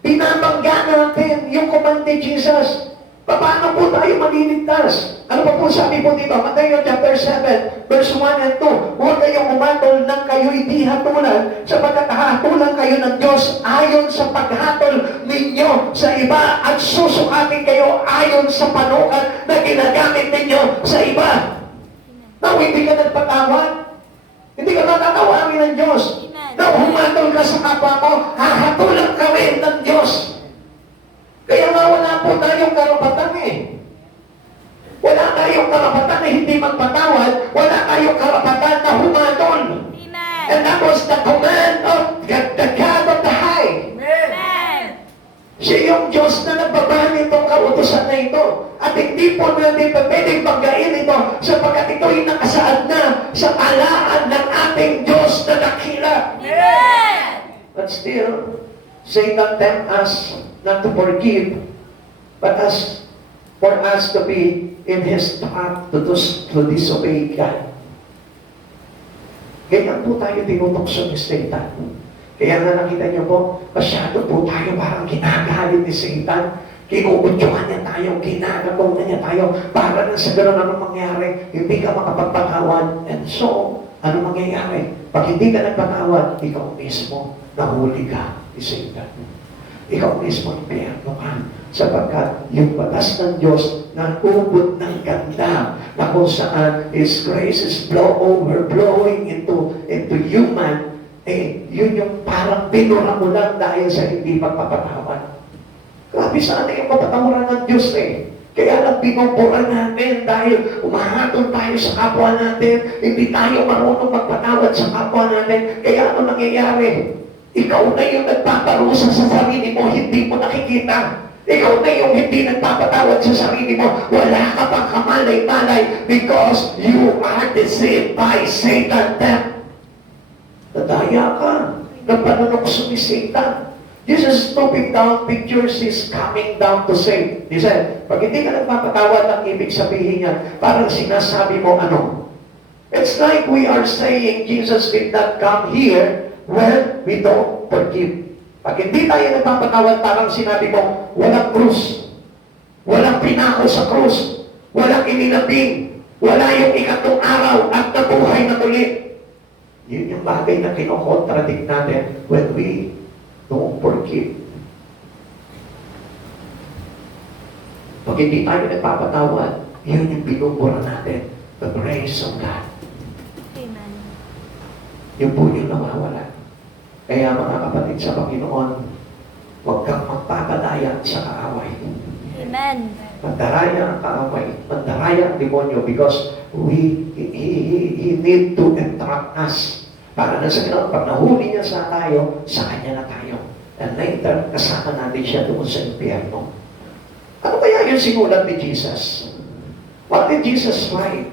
Binabangga natin yung command ni Jesus. Paano po tayo maliligtas? Ano pa po sabi po dito? Matthew chapter 7, verse 1 and 2. Huwag kayong umatol nang kayo'y di hatulan, sapagkat hatulan kayo ng Diyos ayon sa paghatol ninyo sa iba at susukatin kayo ayon sa panukat na ginagamit ninyo sa iba. Now, hindi ka nagpatawad. Hindi ka natatawagin ng Diyos. Now, humatol ka sa kapwa mo, hahatulan ka rin ng Diyos. Kaya nga wala po tayong karapatan eh. Wala tayong karapatan na hindi magpatawad. Wala tayong karapatan na humatol. Amen. And that was the command of the God of the high. Amen. Siya yung Diyos na nagbaba nitong kautusan na ito. At hindi po natin pwedeng banggain ito sapagkat ito'y nakasaad na sa talaan ng ating Diyos na dakila. Amen. But still, Satan tempts us not to forgive, but for us to be in his path to disobey God. Ganyan po tayo tinutokso ni Satan. Kaya nga nakita niyo po, masyado po tayo parang ginagalit ni Satan. Kinukudyuhan niya tayo, ginagabaw na niya tayo. Para na sa gano'n, anong mangyari? Hindi ka makapagpatawad. And so, anong mangyayari? Pag hindi ka nagpatawad, ikaw mismo, nahuli ka ni Satan. Ikaw mismo, impyerno ka. Sapagkat yung batas ng Diyos na ubod ng ganda na kung saan His grace is overflowing into human, yun yung parang binura mo lang dahil sa hindi pagpapatawad. Grabe sana yung papatawaran ng Diyos eh. Kaya lang binubura natin dahil umahatol tayo sa kapwa natin, hindi tayo marunong magpatawad sa kapwa natin. Kaya ano nangyayari? Ikaw na yung nagpaparusa sa sarili mo, hindi mo nakikita. Ikaw na yung hindi nagpapatawad sa sarili mo. Wala ka pang kamalay-malay because you are deceived by Satan. Nadaya ka. Napanunokso ni Satan. Jesus stooping down, pictures is coming down to save. He said, pag hindi ka nagpapatawad, ang ibig sabihin niya, parang sinasabi mo ano? It's like we are saying Jesus did not come here when we don't forgive. Pag hindi tayo nagpapatawad, parang sinabi mo, walang krus. Walang pinako sa krus. Walang inilabing. Wala yung ikatong araw at nabuhay na muli. Yun yung bagay na kinokontradict natin when we don't forgive. Pag hindi tayo nagpapatawad, yun yung binubura natin. The grace of God. Amen. Yung po yung nawawala. Kaya mga kapatid sa Panginoon, huwag kang magpapadaya sa kaaway. Amen. Magdaraya ang kaaway. Magdaraya ang demonyo because he need to entrap us. Para na sa ganoon, pag nahuli niya sa tayo, sa kanya na tayo. And later, kasama natin siya doon sa impyerno. Ano kaya yung sinulat ni Jesus? What did Jesus write?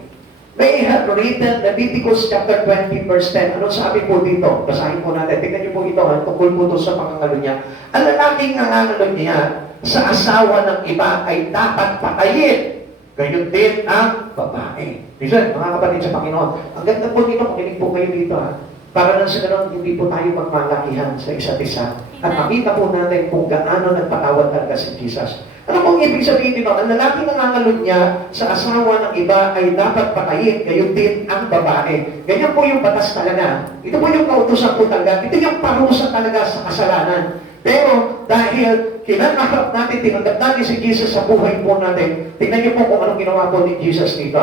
They have written Leviticus chapter 20 verse 10. Ano sabi po dito? Basahin po natin. Tingnan niyo po ito. Tungkol po ito sa pangangalo niya. Ang lalaking nangangalo niya sa asawa ng iba ay dapat patayin. Gayon din ang babae. Listen, mga kapatid sa Panginoon. Ang ganda po dito, makinig po kayo dito ha. Para lang sa ganoon, hindi po tayo magmalakihan sa isa't isa. At makita po natin kung gaano nagpatawad talaga si Jesus. Ano pong ibig sabihin dito? Ang lalaki nangangalun niya sa asawa ng iba ay dapat patayin, gayon din ang babae. Ganyan po yung batas talaga. Ito po yung kautusan po talaga. Ito yung parusa talaga sa kasalanan. Pero dahil kinakaharap natin, tinanggap natin si Jesus sa buhay po natin, tingnan niyo po kung anong ginawa po ni Jesus dito.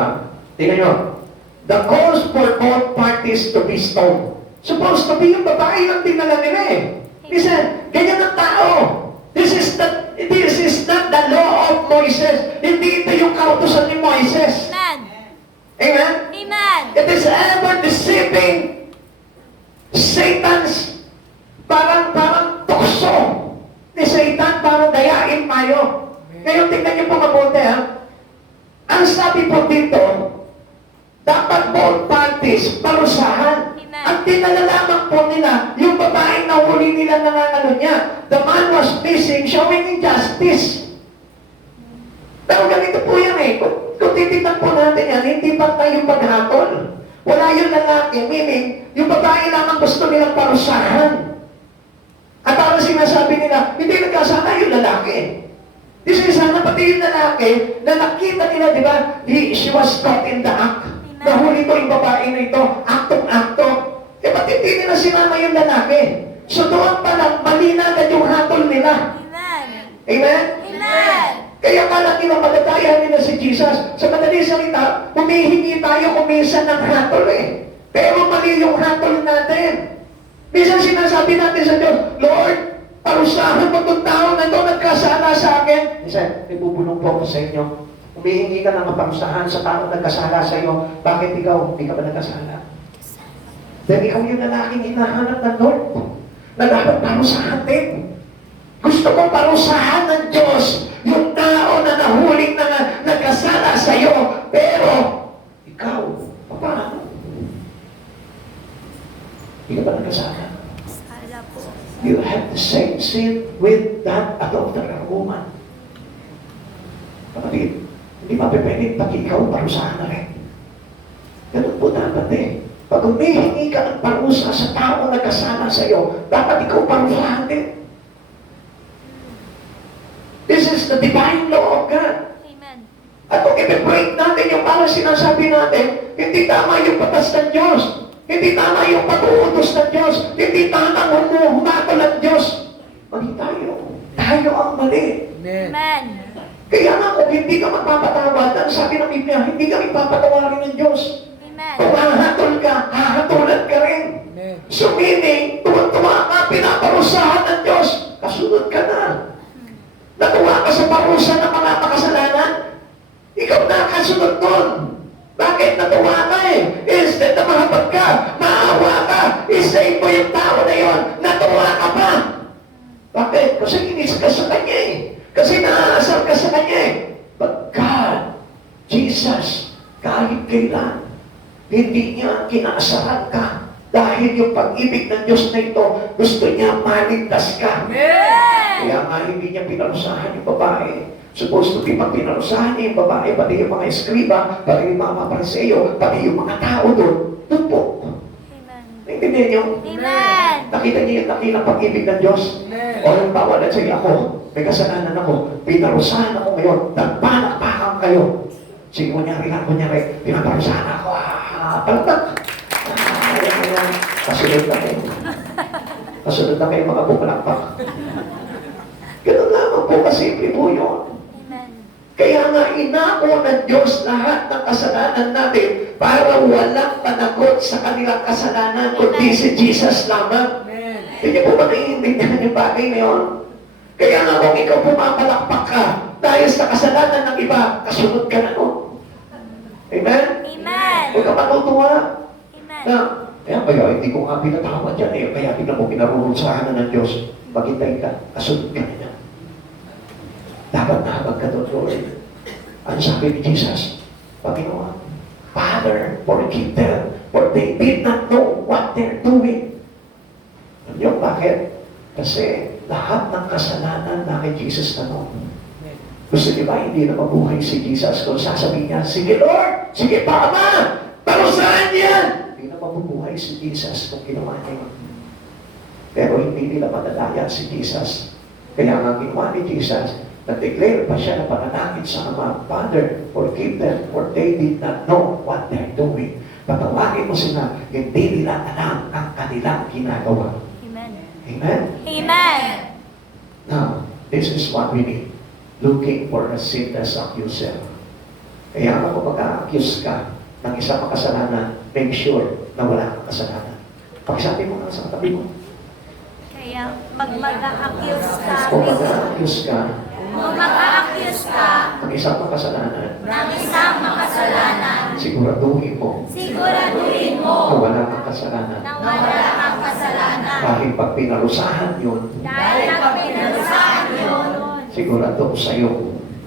Tingnan niyo. The cause for both parties to be stoned. Supposed to be yung babae lang dinala nila eh. Listen, ganyan ang tao. This is not the law of Moses. Hindi ito yung kautusan ni Moises. Amen. Amen? Amen. It is ever deceiving Satan's parang tukso ni Satan para dayain tayo. Ngayon, tingnan niyo po mabuti ha. Ang sabi po dito, Ang dinala lamang po nila, yung babaeng nahuli nila nangangano niya. The man was missing, showing injustice. Pero ganito po yan eh. Kung titignan po natin yan, hindi pa tayo paghatol. Wala yung lalaki, meaning, yung babae lamang gusto nilang parusahan. At parang sinasabi nila, hindi nagkasama yung lalaki. Di sana pati yung lalaki, na nakita nila, di ba, she was caught in the act. Nahuli ko yung babae na ito, aktong-akto. Eh, ba't hindi nila sinama yung lalaki? So doon pa lang, mali na agad yung hatol nila. Amen. Amen? Amen. Kaya malaki na malatayan nila si Jesus. Sa madaling salita, humihingi tayo kuminsan ng hatol eh. Pero mali yung hatol natin. Minsan sinasabi natin sa Diyos, Lord, parusahan mo itong tao na ito nagkasala sa akin. Minsan, ibubulong po ako sa inyo. Humihingi ka ng parusahan sa tao nagkasala sa iyo. Bakit ikaw? Hindi ka ba nagkasala? Dahil ikaw yung lalaking hinahanap ng Lord. Na dapat parusahan din. Gusto mo parusahan ng Diyos yung tao na nahuling na nagkasala sa iyo. Pero, ikaw, paano? Hindi ka ba nagkasala? Sala po. You have the same sin with that adulterous woman. Kapatid, hindi mapipwede pati ikaw parusahan na rin. Ganun po dapat eh. Pag humihingi ka ng parusa sa tao na nagkasala sa iyo, dapat ikaw parusahan din. This is the divine law of God. Amen. At kung i-break natin yung parang sinasabi natin, hindi tama yung batas ng Diyos. Hindi tama yung pag-uutos ng Diyos. Hindi tama humatol ng Diyos. Mali tayo. Tayo ang mali. Amen. Kaya nga kung hindi ka magpapatawad, ang sabi ng Biblia, hindi ka magpapatawarin ng Diyos. Amen. Kung hahatol ka, hahatulan ka rin. So meaning, tuwan-tuwa ka, pinaparusahan ng Diyos, kasunod ka na. Natuwa ka sa parusa ng mga makasalanan, ikaw na kasunod nun. Bakit natuwa ka eh? Instead na mahapag ka, maawa ka, isave mo yung tao na yon, natuwa ka pa. Bakit? Kasi inis ka sa Kanya eh. Kasi naaasar ka sa Kanya eh. But God, Jesus, kahit kailan, hindi niya kinaasaran ka. Dahil yung pag-ibig ng Diyos na ito, gusto niya maligtas ka. Amen. Kaya nga hindi niya pinarusahan yung babae. Supposed to be pag pinarusahan niya yung babae, pati yung mga eskriba, pati yung mga pariseo, pati yung mga tao doon, doon po. Amen. Naintindihan niyo? Amen. Nakita niyo yung dakilang pag-ibig ng Diyos? O yung bawal at sige ako, may kasalanan ako, pinarusahan ako ngayon, nagpalakpakan kayo. Sige, kunyari, pinaparusahan ako, palpak. Kasunod na kayo. Kasunod na kayo mga bupalakpak. Ganun lamang po, kasimple po yun. Amen. Kaya nga inako ng Diyos lahat ng kasalanan natin para walang panagot sa kanilang kasalanan kundi si Jesus lamang. Hindi po ba naiintindihan yung bagay na yun? Kaya nga kung ikaw pumapalakpak ka dahil sa kasalanan ng iba, kasunod ka na nun. Amen? Amen. Huwag ka matutuwa Amen. na, kaya hindi ko nga pinatawad yan eh. Kaya tingnan mo, pinarurunsahan ng Diyos. Maghintay ka, kasunod ka na. Dapat nahabag ka doon, Lord. Ano sabi ni Jesus? Panginoon, Father, forgive them, for they did not know what they're doing. Alam niyo, bakit? Kasi lahat ng kasalanan na kay Jesus na noon. Gusto niyo ba hindi na mabuhay si Jesus kung sasabihin niya, sige Lord, sige Pama, parusahan yan! Hindi na mabubuhay si Jesus kung ginawa niya yun. Pero hindi nila madalaya si Jesus. Kaya nga ginawa ni Jesus, nag-declare pa siya na panalangin sa Ama, Father, forgive them, for they did not know what they're doing. Patawagin mo sila, hindi nila alam ang kanilang ginagawa. Amen. Amen? Amen. Now, this is what we need. Looking for a sinless accuser. Kaya kung mag-a-accuse ka ng isang makasalanan, make sure na wala kang kasalanan. Pagsabi mo nga sa tabi mo. Kaya pag mag-a-accuse ka, Kung mag-a-accuse ka kung mag-a-accuse ka ng isang makasalanan, ng isang makasalanan, siguraduhin mo siguraduhin na mo wala kang kasalanan. na wala kang kasalanan. Dahil pag pinarusahan yun, Dahil pag pinarusahan yun, sigurado sa'yo,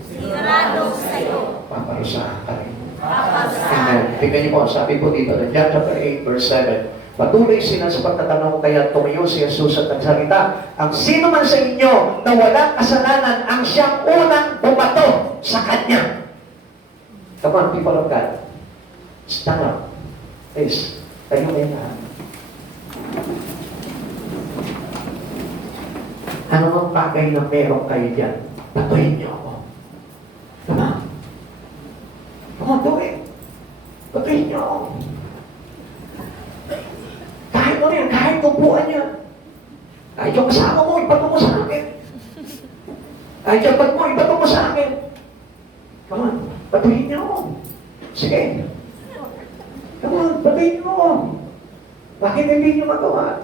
sigurado sa'yo, paparusahan ka rin. paparusahan. Amen. Tingnan niyo po, sabi po dito, in John chapter 8, verse 7, Patuloy sila sa pagtatanong, kaya tumayo si Jesus at nagsalita, ang sino man sa inyo na walang kasalanan ang siyang unang bumato sa kanya. Come on, people of God. Stand up. Please, tayo kayo na. Ano ang bagay na meron kayo dyan? Patuhin niyo ako. Come on. Come on, do it. Patuhin niyo ako. Kahit mo rin, kahit kupuan niya. Kahit yung kasama mo, ibato mo sa akin. Kahit yung bag mo, ibato mo sa akin. Come on, patuhin niyo ako. Sige. Come on, patuhin niyo ako. Bakit hindi niyo magawa?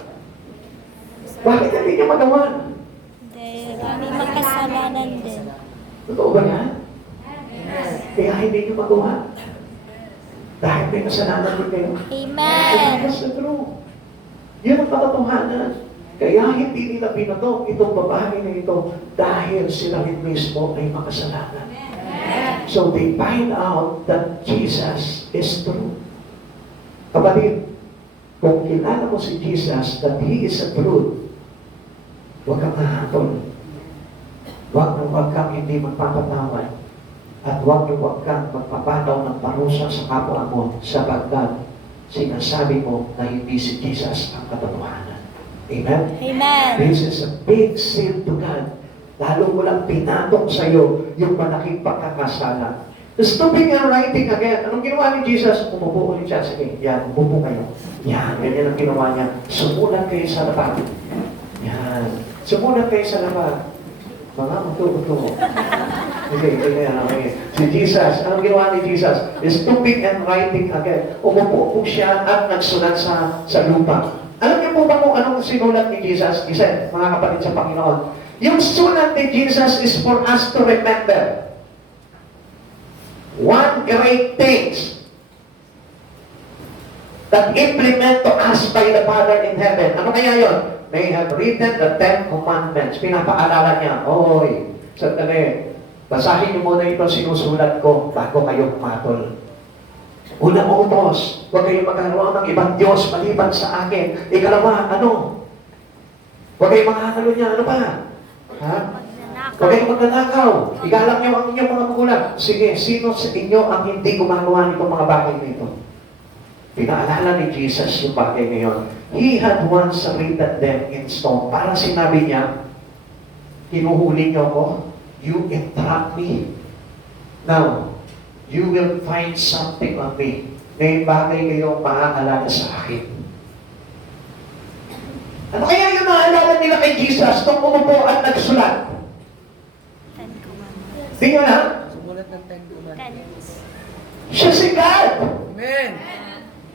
Bakit hindi niyo magawa? Dahil kami makasalanan din. Totoo ba yan? Kaya hindi niyo magawa. Dahil may kasalanan din kayo. Amen. That's the truth. Yun ang katotohanan. Kaya hindi nila binato itong babae na ito dahil sila rin mismo ay makasalanan. So they find out that Jesus is true. Kapatid, kung kilala mo si Jesus that He is a truth, huwag kang hahatol. Huwag kang hindi magpapatawad. At huwag kang magpapataw ng parusa sa kapwa mo sapagkat sinasabi mo na hindi si Jesus ang katotohanan. Amen? Amen. This is a big sin to God. Lalo mo lang pinatong sa'yo yung malaking pagkakasala. Stooping and writing again. Anong ginawa ni Jesus? Umupo ulit siya. Sige, yan, umupo kayo. Yan, ganyan ang ginawa niya. Sumulat kayo sa lapat. Yan. Sumulat kayo sa lapat. Mga muto-muto. Okay. Si Jesus, anong ginawa ni Jesus? Stooping and writing again. Umupo po siya at nagsulat sa lupa. Alam niyo po ba kung anong sinulat ni Jesus? Isa, mga kapatid sa Panginoon. Yung sulat ni Jesus is for us to remember. One great things that implement to us by the Father in heaven. Ano kaya yun? They have written the 10 commandments. Pinapaalala niya, oy, sandali, basahin niyo muna ito sinusulat ko bago kayo pumatol. Unang utos, huwag kayong magkaroon ng ibang Diyos maliban sa akin. Ikalawa, ano? Huwag kayong makakalo niya, ano pa? Ha? Huwag kayong magnanakaw. Igalang niyo ang inyong mga magulang. Sige, sino sa inyo ang hindi gumagawa nitong mga bagay na ito? Pinaalala ni Jesus yung bagay na yun. He had once written them in stone. Para sinabi niya, hinuhuli niyo ko, you entrap me. Now, you will find something on me. May bagay kayong maaalala sa akin. Ano kaya yung naalala nila kay Jesus nung umupo at nagsulat? Tingnan na. Sumulat ng 10 commandments. Siya si God. Amen.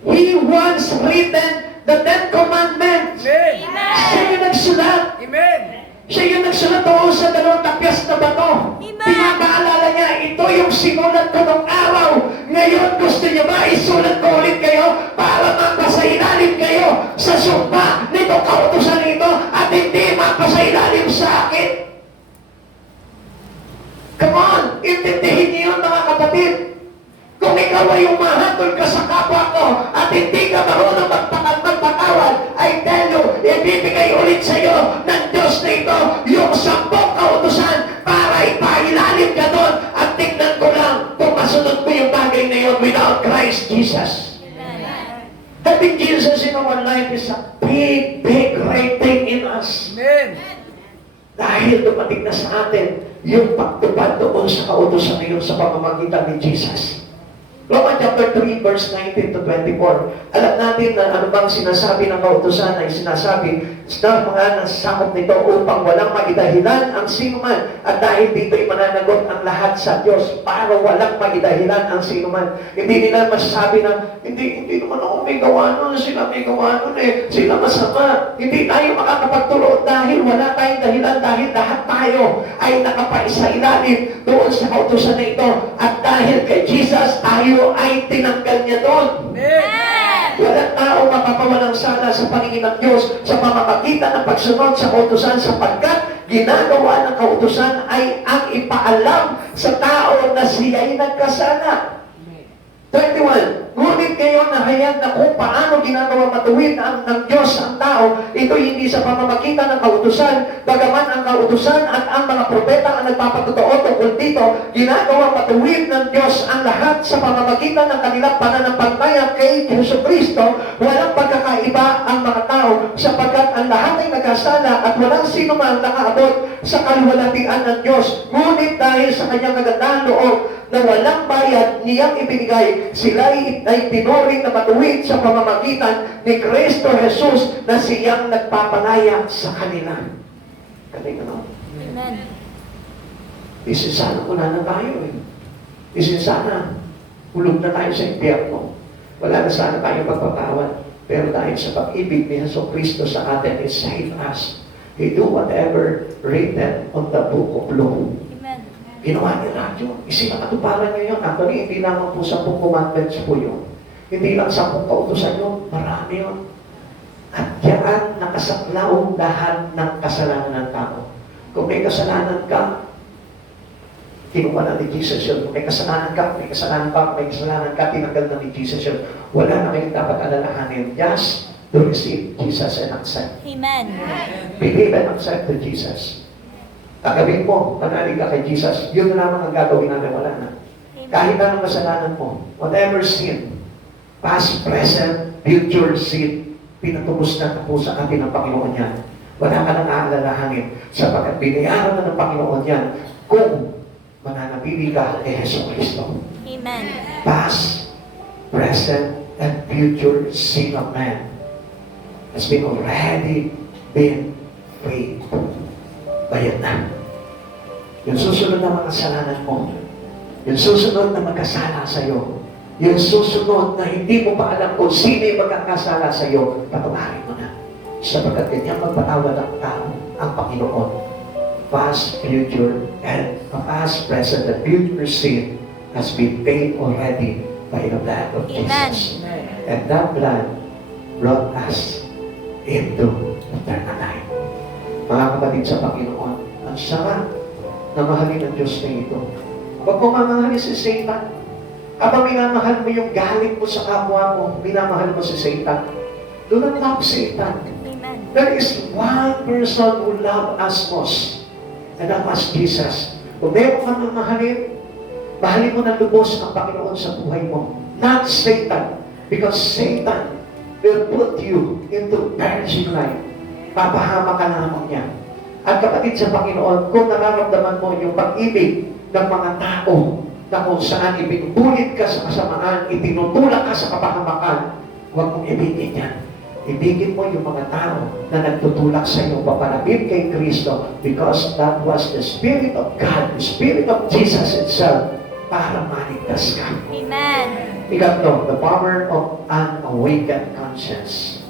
He once written the 10 commandments. Amen. Siya yung nagsulat. Amen. Siya yung nagsulat doon sa 2 tapyas na bato. Pinapaalala niya, ito yung sinulat ko nung araw. Ngayon gusto niyo ba isulat ko ulit kayo para mapasailalim kayo sa sumpa nito kautusan nito at hindi mapasailalim sa akin? Come on! Intindihin niyo yun mga kapatid. Kung ikaw ay umahatol ka sa kapwa ko at hindi ka marunong magpatawad, I tell you, ibibigay ulit sa iyo ng Diyos na ito yung 10 kautusan para ipailalim ka doon at tignan ko lang kung masunod mo yung bagay na yun without Christ Jesus. Having Jesus in our life is a big, big, great thing in us. Amen. Dahil dumating na sa atin yung pagtupad doon sa kautusan na yun sa pamamagitan ni Jesus. Romans chapter 3, verse 19 to 24. Alam natin na ano bang sinasabi ng kautusan ay sinasabi sa mga nasakop nito upang walang maidahilan ang sinuman at dahil dito'y mananagot ang lahat sa Diyos para walang maidahilan ang sinuman. Hindi nila masasabi na hindi naman ako may gawa nun, sila may gawa nun sila masama. Hindi tayo makakapagturo dahil wala tayong dahilan dahil lahat tayo ay nakapaisa-ilalim doon sa kautusan na ito at dahil kay Jesus tayo ay tinanggal niya doon. Amen. Walang tao mapapawalang sala sa paningin ng Diyos sa pamamagitan ng pagsunod sa kautusan sapagkat ginagawa ng kautusan ay ang ipaalam sa tao na siya'y nagkasala. 21. Ngunit ngayon nahayag na kung paano ginagawa matuwid ng Diyos ang tao, ito hindi sa pamamagitan ng kautusan, bagaman ang kautusan at ang mga propeta ang nagpapatotoo tungkol dito, ginagawa matuwid ng Diyos ang lahat sa pamamagitan ng kanilang pananampalataya kay Jesucristo. Walang pagkakaiba ang mga tao sapagkat ang lahat ay nagkasala at walang sino man nakaabot sa kaluwalhatian ng Diyos. Ngunit dahil sa kanyang magandang loob na walang bayad niyang ibinigay, sila ay tinuring na matuwid sa pamamagitan ni Kristo Jesus na siyang nagpapalaya sa kanila. Galing ano? Amen. Isinsana wala na tayo eh. Isinsana, hulog na tayo sa impyerno. Wala na sana tayong pagpapawad. Pero dahil sa pag-ibig ni Jesucristo sa atin, He saved us. He do whatever written on the book of law. Amen. Ginawa niya lahat yun. Isinakatuparan niya yun. Actually, hindi lamang po 10 commandments po yun. Hindi lang 10 kautusan yun. Marami yun. At yan nakasaklaw lahat ng kasalanan ng tao. Kung may kasalanan ka, kinuha na ni Jesus yun. Kung may kasalanan ka, may kasalanan ka, tinanggal na ni Jesus yun. Wala na kayong dapat alalahanin. Just to receive Jesus and accept. Amen. Believe and accept to Jesus. Kagawin mo, manalig ka kay Jesus, yun na lamang ang gagawin natin, wala na. Kahit anong kasalanan mo, whatever sin, past, present, future sin, pinatubos na po sa atin ng Panginoon yan. Wala ka nang aalalahanin sapagkat binayaran na ng Panginoon yan kung mananabili ka kay Jesucristo. Amen. Past, present, and future sin of man has been already been paid. Bayad na. Yung susunod na mga kasalanan mo, yung susunod na magkasala sa'yo, yung susunod na hindi mo pa alam kung sino yung magkakasala sa'yo, patawarin mo na. Sapagkat kanyang magpatawad ang tao, ang Panginoon. Past, future, and past, present, and future sin has been paid already by the blood of Amen. Jesus. And that blood brought us into eternal life. Mga kapatid sa Panginoon, ang sarap na mahalin ng Diyos na ito. Huwag mo mamahalin si Satan. Kapag minamahal mo yung galit mo sa kapwa mo, minamahal mo si Satan. Do not love Satan. Amen. There is one person who loved us most, and that was Jesus. Kung meron kang mamahalin, mahalin mo ng lubos ang Panginoon sa buhay mo. Not Satan. Because Satan will put you into perishing life. Papahama ka lamang niya. At kapatid sa Panginoon, kung nararamdaman mo yung pag-ibig ng mga tao na kung saan ibinubulit ka sa kasamaan, itinutulak ka sa kapahamakan, huwag mong ibigin yan. Ibigin mo yung mga tao na nagtutulak sa iyo, papalapit kay Kristo, because that was the Spirit of God, the Spirit of Jesus itself, para maligtas ka. Amen. Ikatlo, the power of an awakened conscience.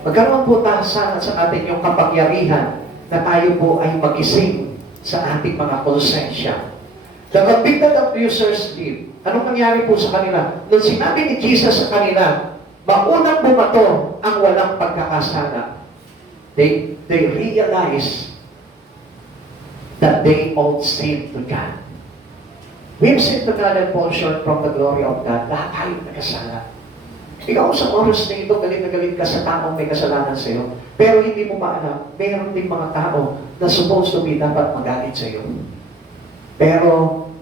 Magkaroon po sa ating yung kapangyarihan na tayo po ay magising sa ating mga konsensya. The convicted abusers did. Anong nangyari po sa kanila? Nung sinabi ni Jesus sa kanila, maunang bumato ang walang pagkakasala. They realize that they all sinned to God. We've sinned to God and fall short from the glory of God. Lahat tayo nagkasala. Ikaw sa oras na ito, galit na galit ka sa taong may kasalanan sa iyo. Pero hindi mo pa alam, mayroon din mga tao na supposed to be dapat magalit sa iyo. Pero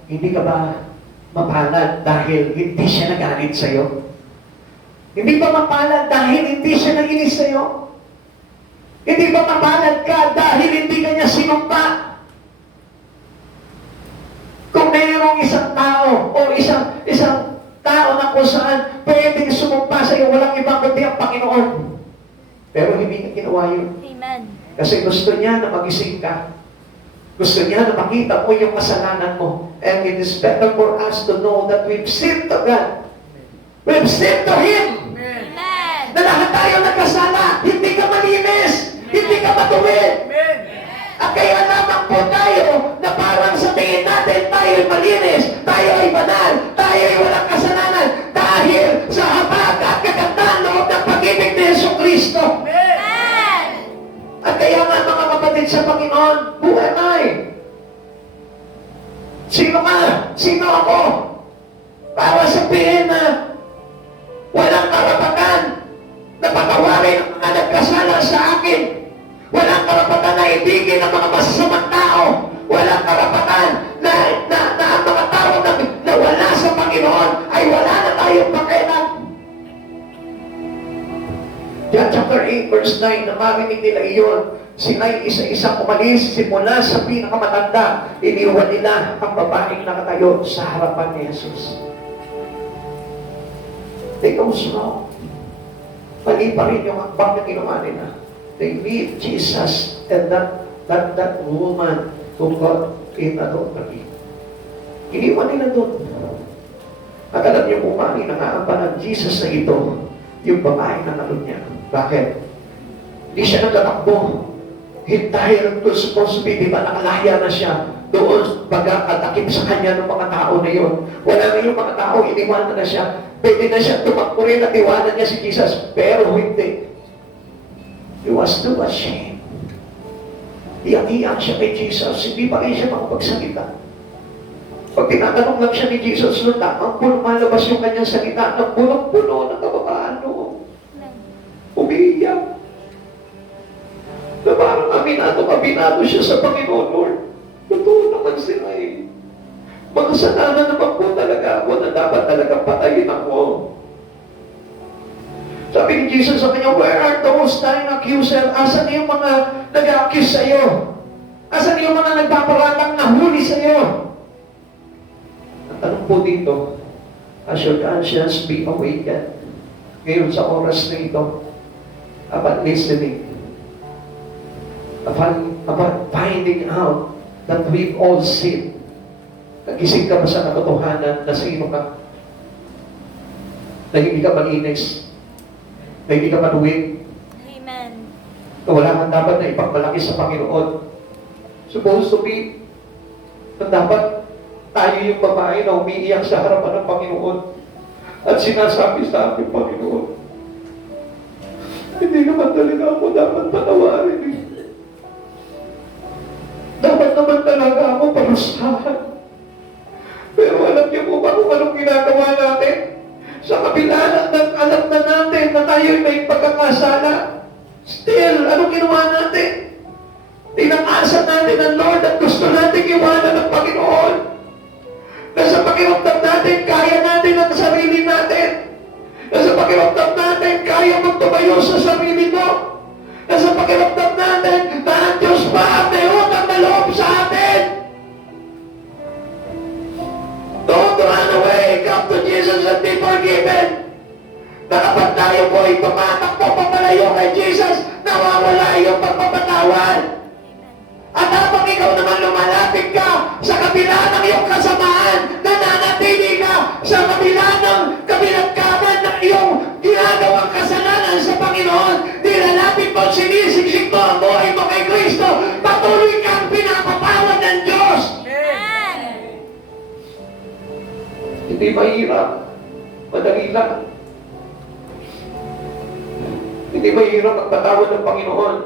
hindi ka ba mapalad dahil hindi siya nagalit sa iyo? Hindi ba mapalad dahil hindi siya naginis sa iyo? Hindi ba mapalad ka dahil hindi ka niya sinumpa? Kung mayroong isang tao o isang tao na kung saan pwedeng sumumpa sa iyo, walang ibang kundi ang Panginoon. Pero hindi niya ginawa yun. Amen. Kasi gusto niya na magising ka. Gusto niya na makita mo yung kasalanan mo. And it is better for us to know that we've sinned to God. We've sinned to Him. Amen. Na lahat tayo nagkasala. Hindi ka malinis. Hindi ka matuwid. At kaya lamang po tayo na parang sabihin natin tayo ay malinis, tayo ay banal, tayo ay walang kasalanan dahil sa habag at kagandahan loob ng pag-ibig ni Jesucristo. Amen. At kaya nga mga kapatid sa Panginoon, who am I? Sino ka? Sino ako? Para sabihin na ngayon ay wala na tayong pakialam. John chapter 8 verse 9, na marinig nila iyon, sila'y isa-isang umalis, simula sa pinakamatanda, iniwan nila ang babaeng nakatayo sa harapan ni Jesus. They goes wrong. Mali pa rin yung akbang na ginawa nila. They leave Jesus and that woman who got in adultery. Iniwan nila doon. At alam niyo kung paano nangaamba ng Jesus na ito, yung babae na nalun niya. Bakit? Hindi siya nagtatakbo. Dahil to supposed to be, di ba, nakalaya na siya doon, pagkakatakip sa kanya ng mga tao na yun. Wala na yung mga tao, iniwanan na siya. Pwede na siya tumakbo rin at iwanan niya si Jesus. Pero hindi. He was too ashamed. Iyak-iyak siya kay Jesus. Hindi pa rin siya makapagsalita. Pag tinatanong lang siya ni Jesus, no, tamang malabas yung kanyang salita, ng punong-puno ng kababaan noon. Umiiyak. Na parang aminado siya sa Panginoon, Lord. Totoo naman sila eh. Makasalanan naman po talaga ako na dapat talaga patayin ako. Sabi ni Jesus sa kanya, where are those thine accuser? Asan yung mga nag-accuse sa iyo? Asan yung mga nagpaparatang na huli sa iyo? Ang tanong po dito, has your conscience be awakened? Ngayon sa oras na ito, about listening, about finding out that we've all sinned. Nagising ka ba sa katotohanan na sino ka? Na hindi ka malinis? Na hindi ka maluwig? Amen. Na wala kang dapat na ipagmalaki sa Panginoon? Supposed to be, na dapat tayo yung babae na umiiyak sa harapan ng Panginoon at sinasabi sa ating Panginoon, hindi naman talaga ako dapat patawarin eh. Dapat naman talaga ako parusahan. Pero alam niyo po ba kung anong ginagawa natin? Sa kabila ng alam na natin na tayo'y may pagkakasala, still, anong ginawa natin? Tinakasan natin ang Lord at gusto natin iwanan ng Panginoon. Nasa pakiramdam natin, kaya natin ang sarili natin. Nasa pakiramdam natin, kaya magtumayo sa sarili mo. Nasa pakiramdam natin, na ang Diyos pa ang may utang na loob sa atin. Don't run away, come to Jesus and be forgiven. Na kapag tayo po ay tumatakbo papalayo kay Jesus, nawawala yung pagpapatawad. At habang ikaw naman lumalapit ka sa kabila ng iyong kasamaan, nananatili ka sa kabila ng kabilagkaman ng iyong ginagawang kasalanan sa Panginoon, nilalapit mo, sinisiksik mo ang buhay mo kay Kristo, patuloy kang pinapatawad ng Diyos. Amen. Hindi mahirap, madali lang. Hindi mahirap magpatawad ng Panginoon.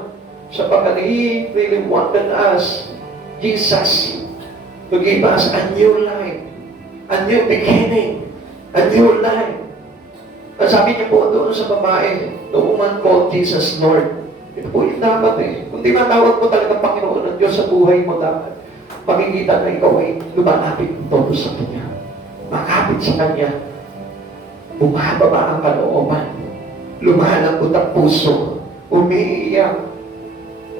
Sapagkat He really wanted us, Jesus, to give us a new life, a new beginning, a new life. At sabi niya po doon sa babae, the woman called Jesus Lord. Ito po yung dapat eh. Kung tinatawag mo talaga Panginoon ng Diyos sa buhay mo, dapat makikita na ikaw ay lumalapit ng todo sa Kanya. Makapit sa Kanya. Bumababa ang kalooban. Lumalambot ang puso. Umiiyak.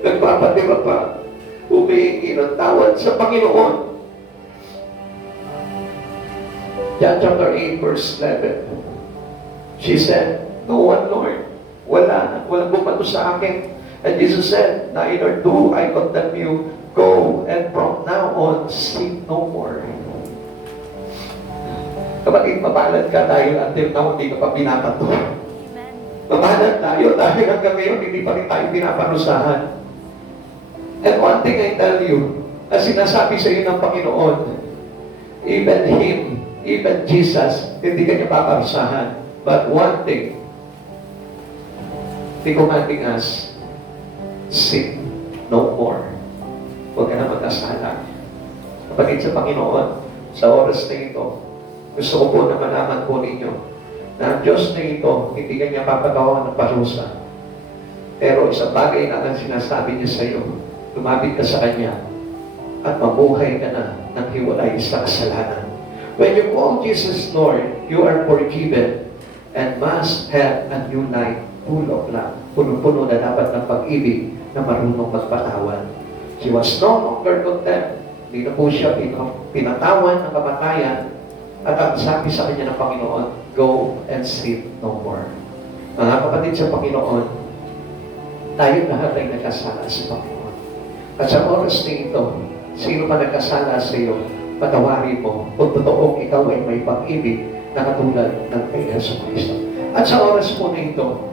Nagpapatira pa, humihingi ng tawad sa Panginoon. John chapter 8 verse 11. She said, no one, Lord. Walang bumato sa akin. And Jesus said, neither do I condemn you. Go and from now on, sin no more. Kapatid, mabalad ka dahil until now hindi ka pa pinapato. Mabalad tayo dahil hanggang ngayon hindi pa rin tayo pinaparusahan. And one thing I tell you, na sinasabi sa iyo ng Panginoon, even Him, even Jesus, hindi ka niya paparusahan. But one thing, He commanding us, sin no more. Huwag ka na mag-asala. Kapatid sa Panginoon, sa oras na ito, gusto ko po na malaman po ninyo na ang Diyos na ito, hindi ka niya papagawa ng parusa. Pero isang bagay na ang sinasabi niya sa iyo, lumapit ka sa Kanya at mabuhay ka na ng hiwalay sa kasalanan. When you call Jesus Lord, you are forgiven and must have a new life full of love. Puno-puno na dapat ng pag-ibig na marunong magpatawad. She was no longer condemned. Hindi na po siya pinatawan ng kamatayan. At ang sabi sa kanya ng Panginoon, go and sin no more. Mga kapatid sa Panginoon, tayo lahat ay nagkasala sa Panginoon. At sa oras na ito, sino pa nagkasala sa iyo, patawarin mo kung totoong ikaw ay may pag-ibig na katulad ng kay Yesu Cristo. At sa oras po na ito,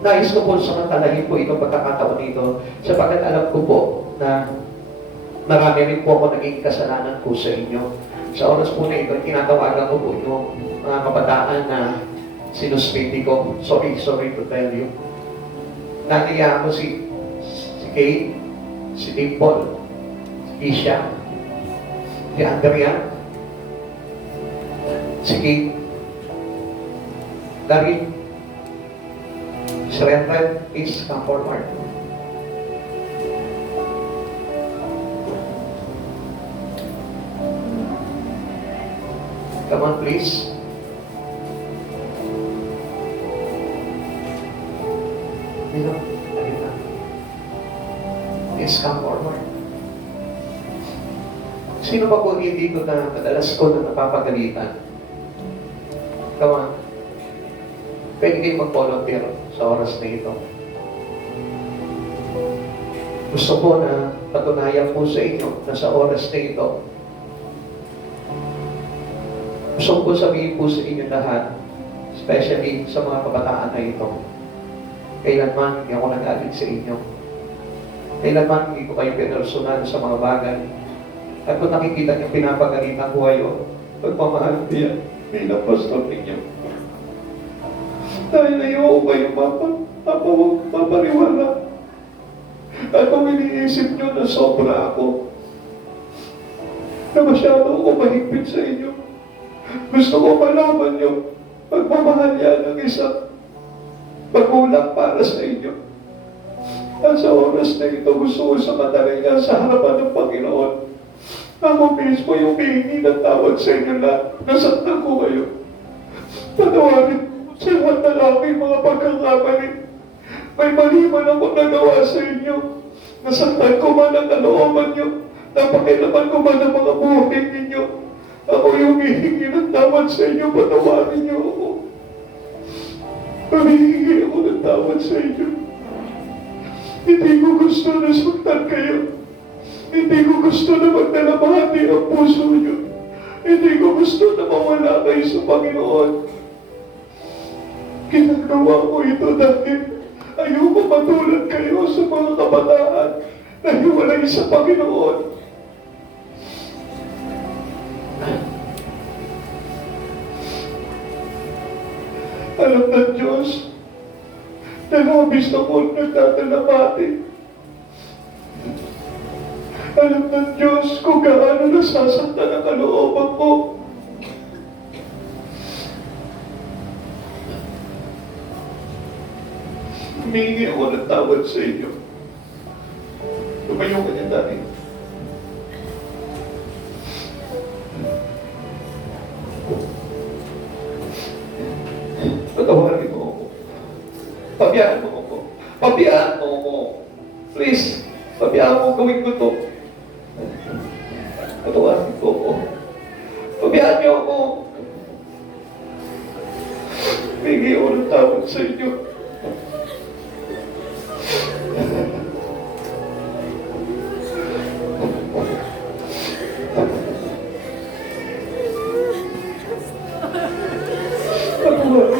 nais ko po samantalahin po itong pagkakataon nito sapagkat alam ko po na marami rin po ako naging kasalanan po sa inyo. Sa oras po na ito, tinatawagan ko po yung mga kabataan na sinuspiti ko. Sorry to tell you. Naniya ko si Kate, si Dimple, si Isha, si Andrea, si Kate, Darin, si Renren, please come forward. Come on, please. Dito. Dito. Please come forward. Sino ba po hindi ko na madalas ko na napapagalitan? Come on. Pwede kayo mag-volunteer sa oras na ito. Gusto ko na patunayan po sa inyo na sa oras na ito, gusto ko sabihin po sa inyo lahat, especially sa mga kabataan na ito, kailanman hindi ako nag-alit sa inyo. Kailanman hindi ko kayo pinersonal sa mga bagay. At kung nakikita niyo pinapagalitan ko kayo, pagmamahal diyan, bilang pastor ninyo. Dahil ayoko kayo mapariwala. At kung iniisip niyo na sobra ako, na masyado ako mahigpit sa inyo, gusto ko malaman niyo, pagmamahal yan ng isang magulang para sa inyo. At sa oras na ito, gusto ko sa matalinga sa harapan ng Panginoon. Ako mismo yung hihingi ng tawad sa inyo lahat. Nasaktan ko kayo. Patawarin ko sa lahat ng aking mga pagkakamali. May mali man ako nagawa sa inyo. Nasaktan ko man ang kalooban niyo. Napakilaman ko man ang mga buhay ninyo. Ako yung hihingi ng tawad sa inyo. Patawarin niyo ako. Hihingi ako ng tawad sa inyo. Hindi ko gusto na saktan kayo. Hindi ko gusto na magdalamahati ang puso niyo. Hindi ko gusto na mawala kayo sa Panginoon. Ginagawa ko ito dahil ayoko matulad kayo sa mga kabataan na hiwalay sa Panginoon. Alam ng Diyos na labis na kong nagdadalamati. Alam ng Diyos kung gaano nasasaktan ang kalooban ko. Humingi ako ng tawad sa inyo. Tumayo ka niya dati. Patawarin mo ako. Pabiyaan mo ako. Pabiyaan mo ako. Please, pabiyaan mo gawin ko to. Patawarin ko ako. Pabiyaan niyo ako. Humingi ako ng tawad sa inyo. Patawarin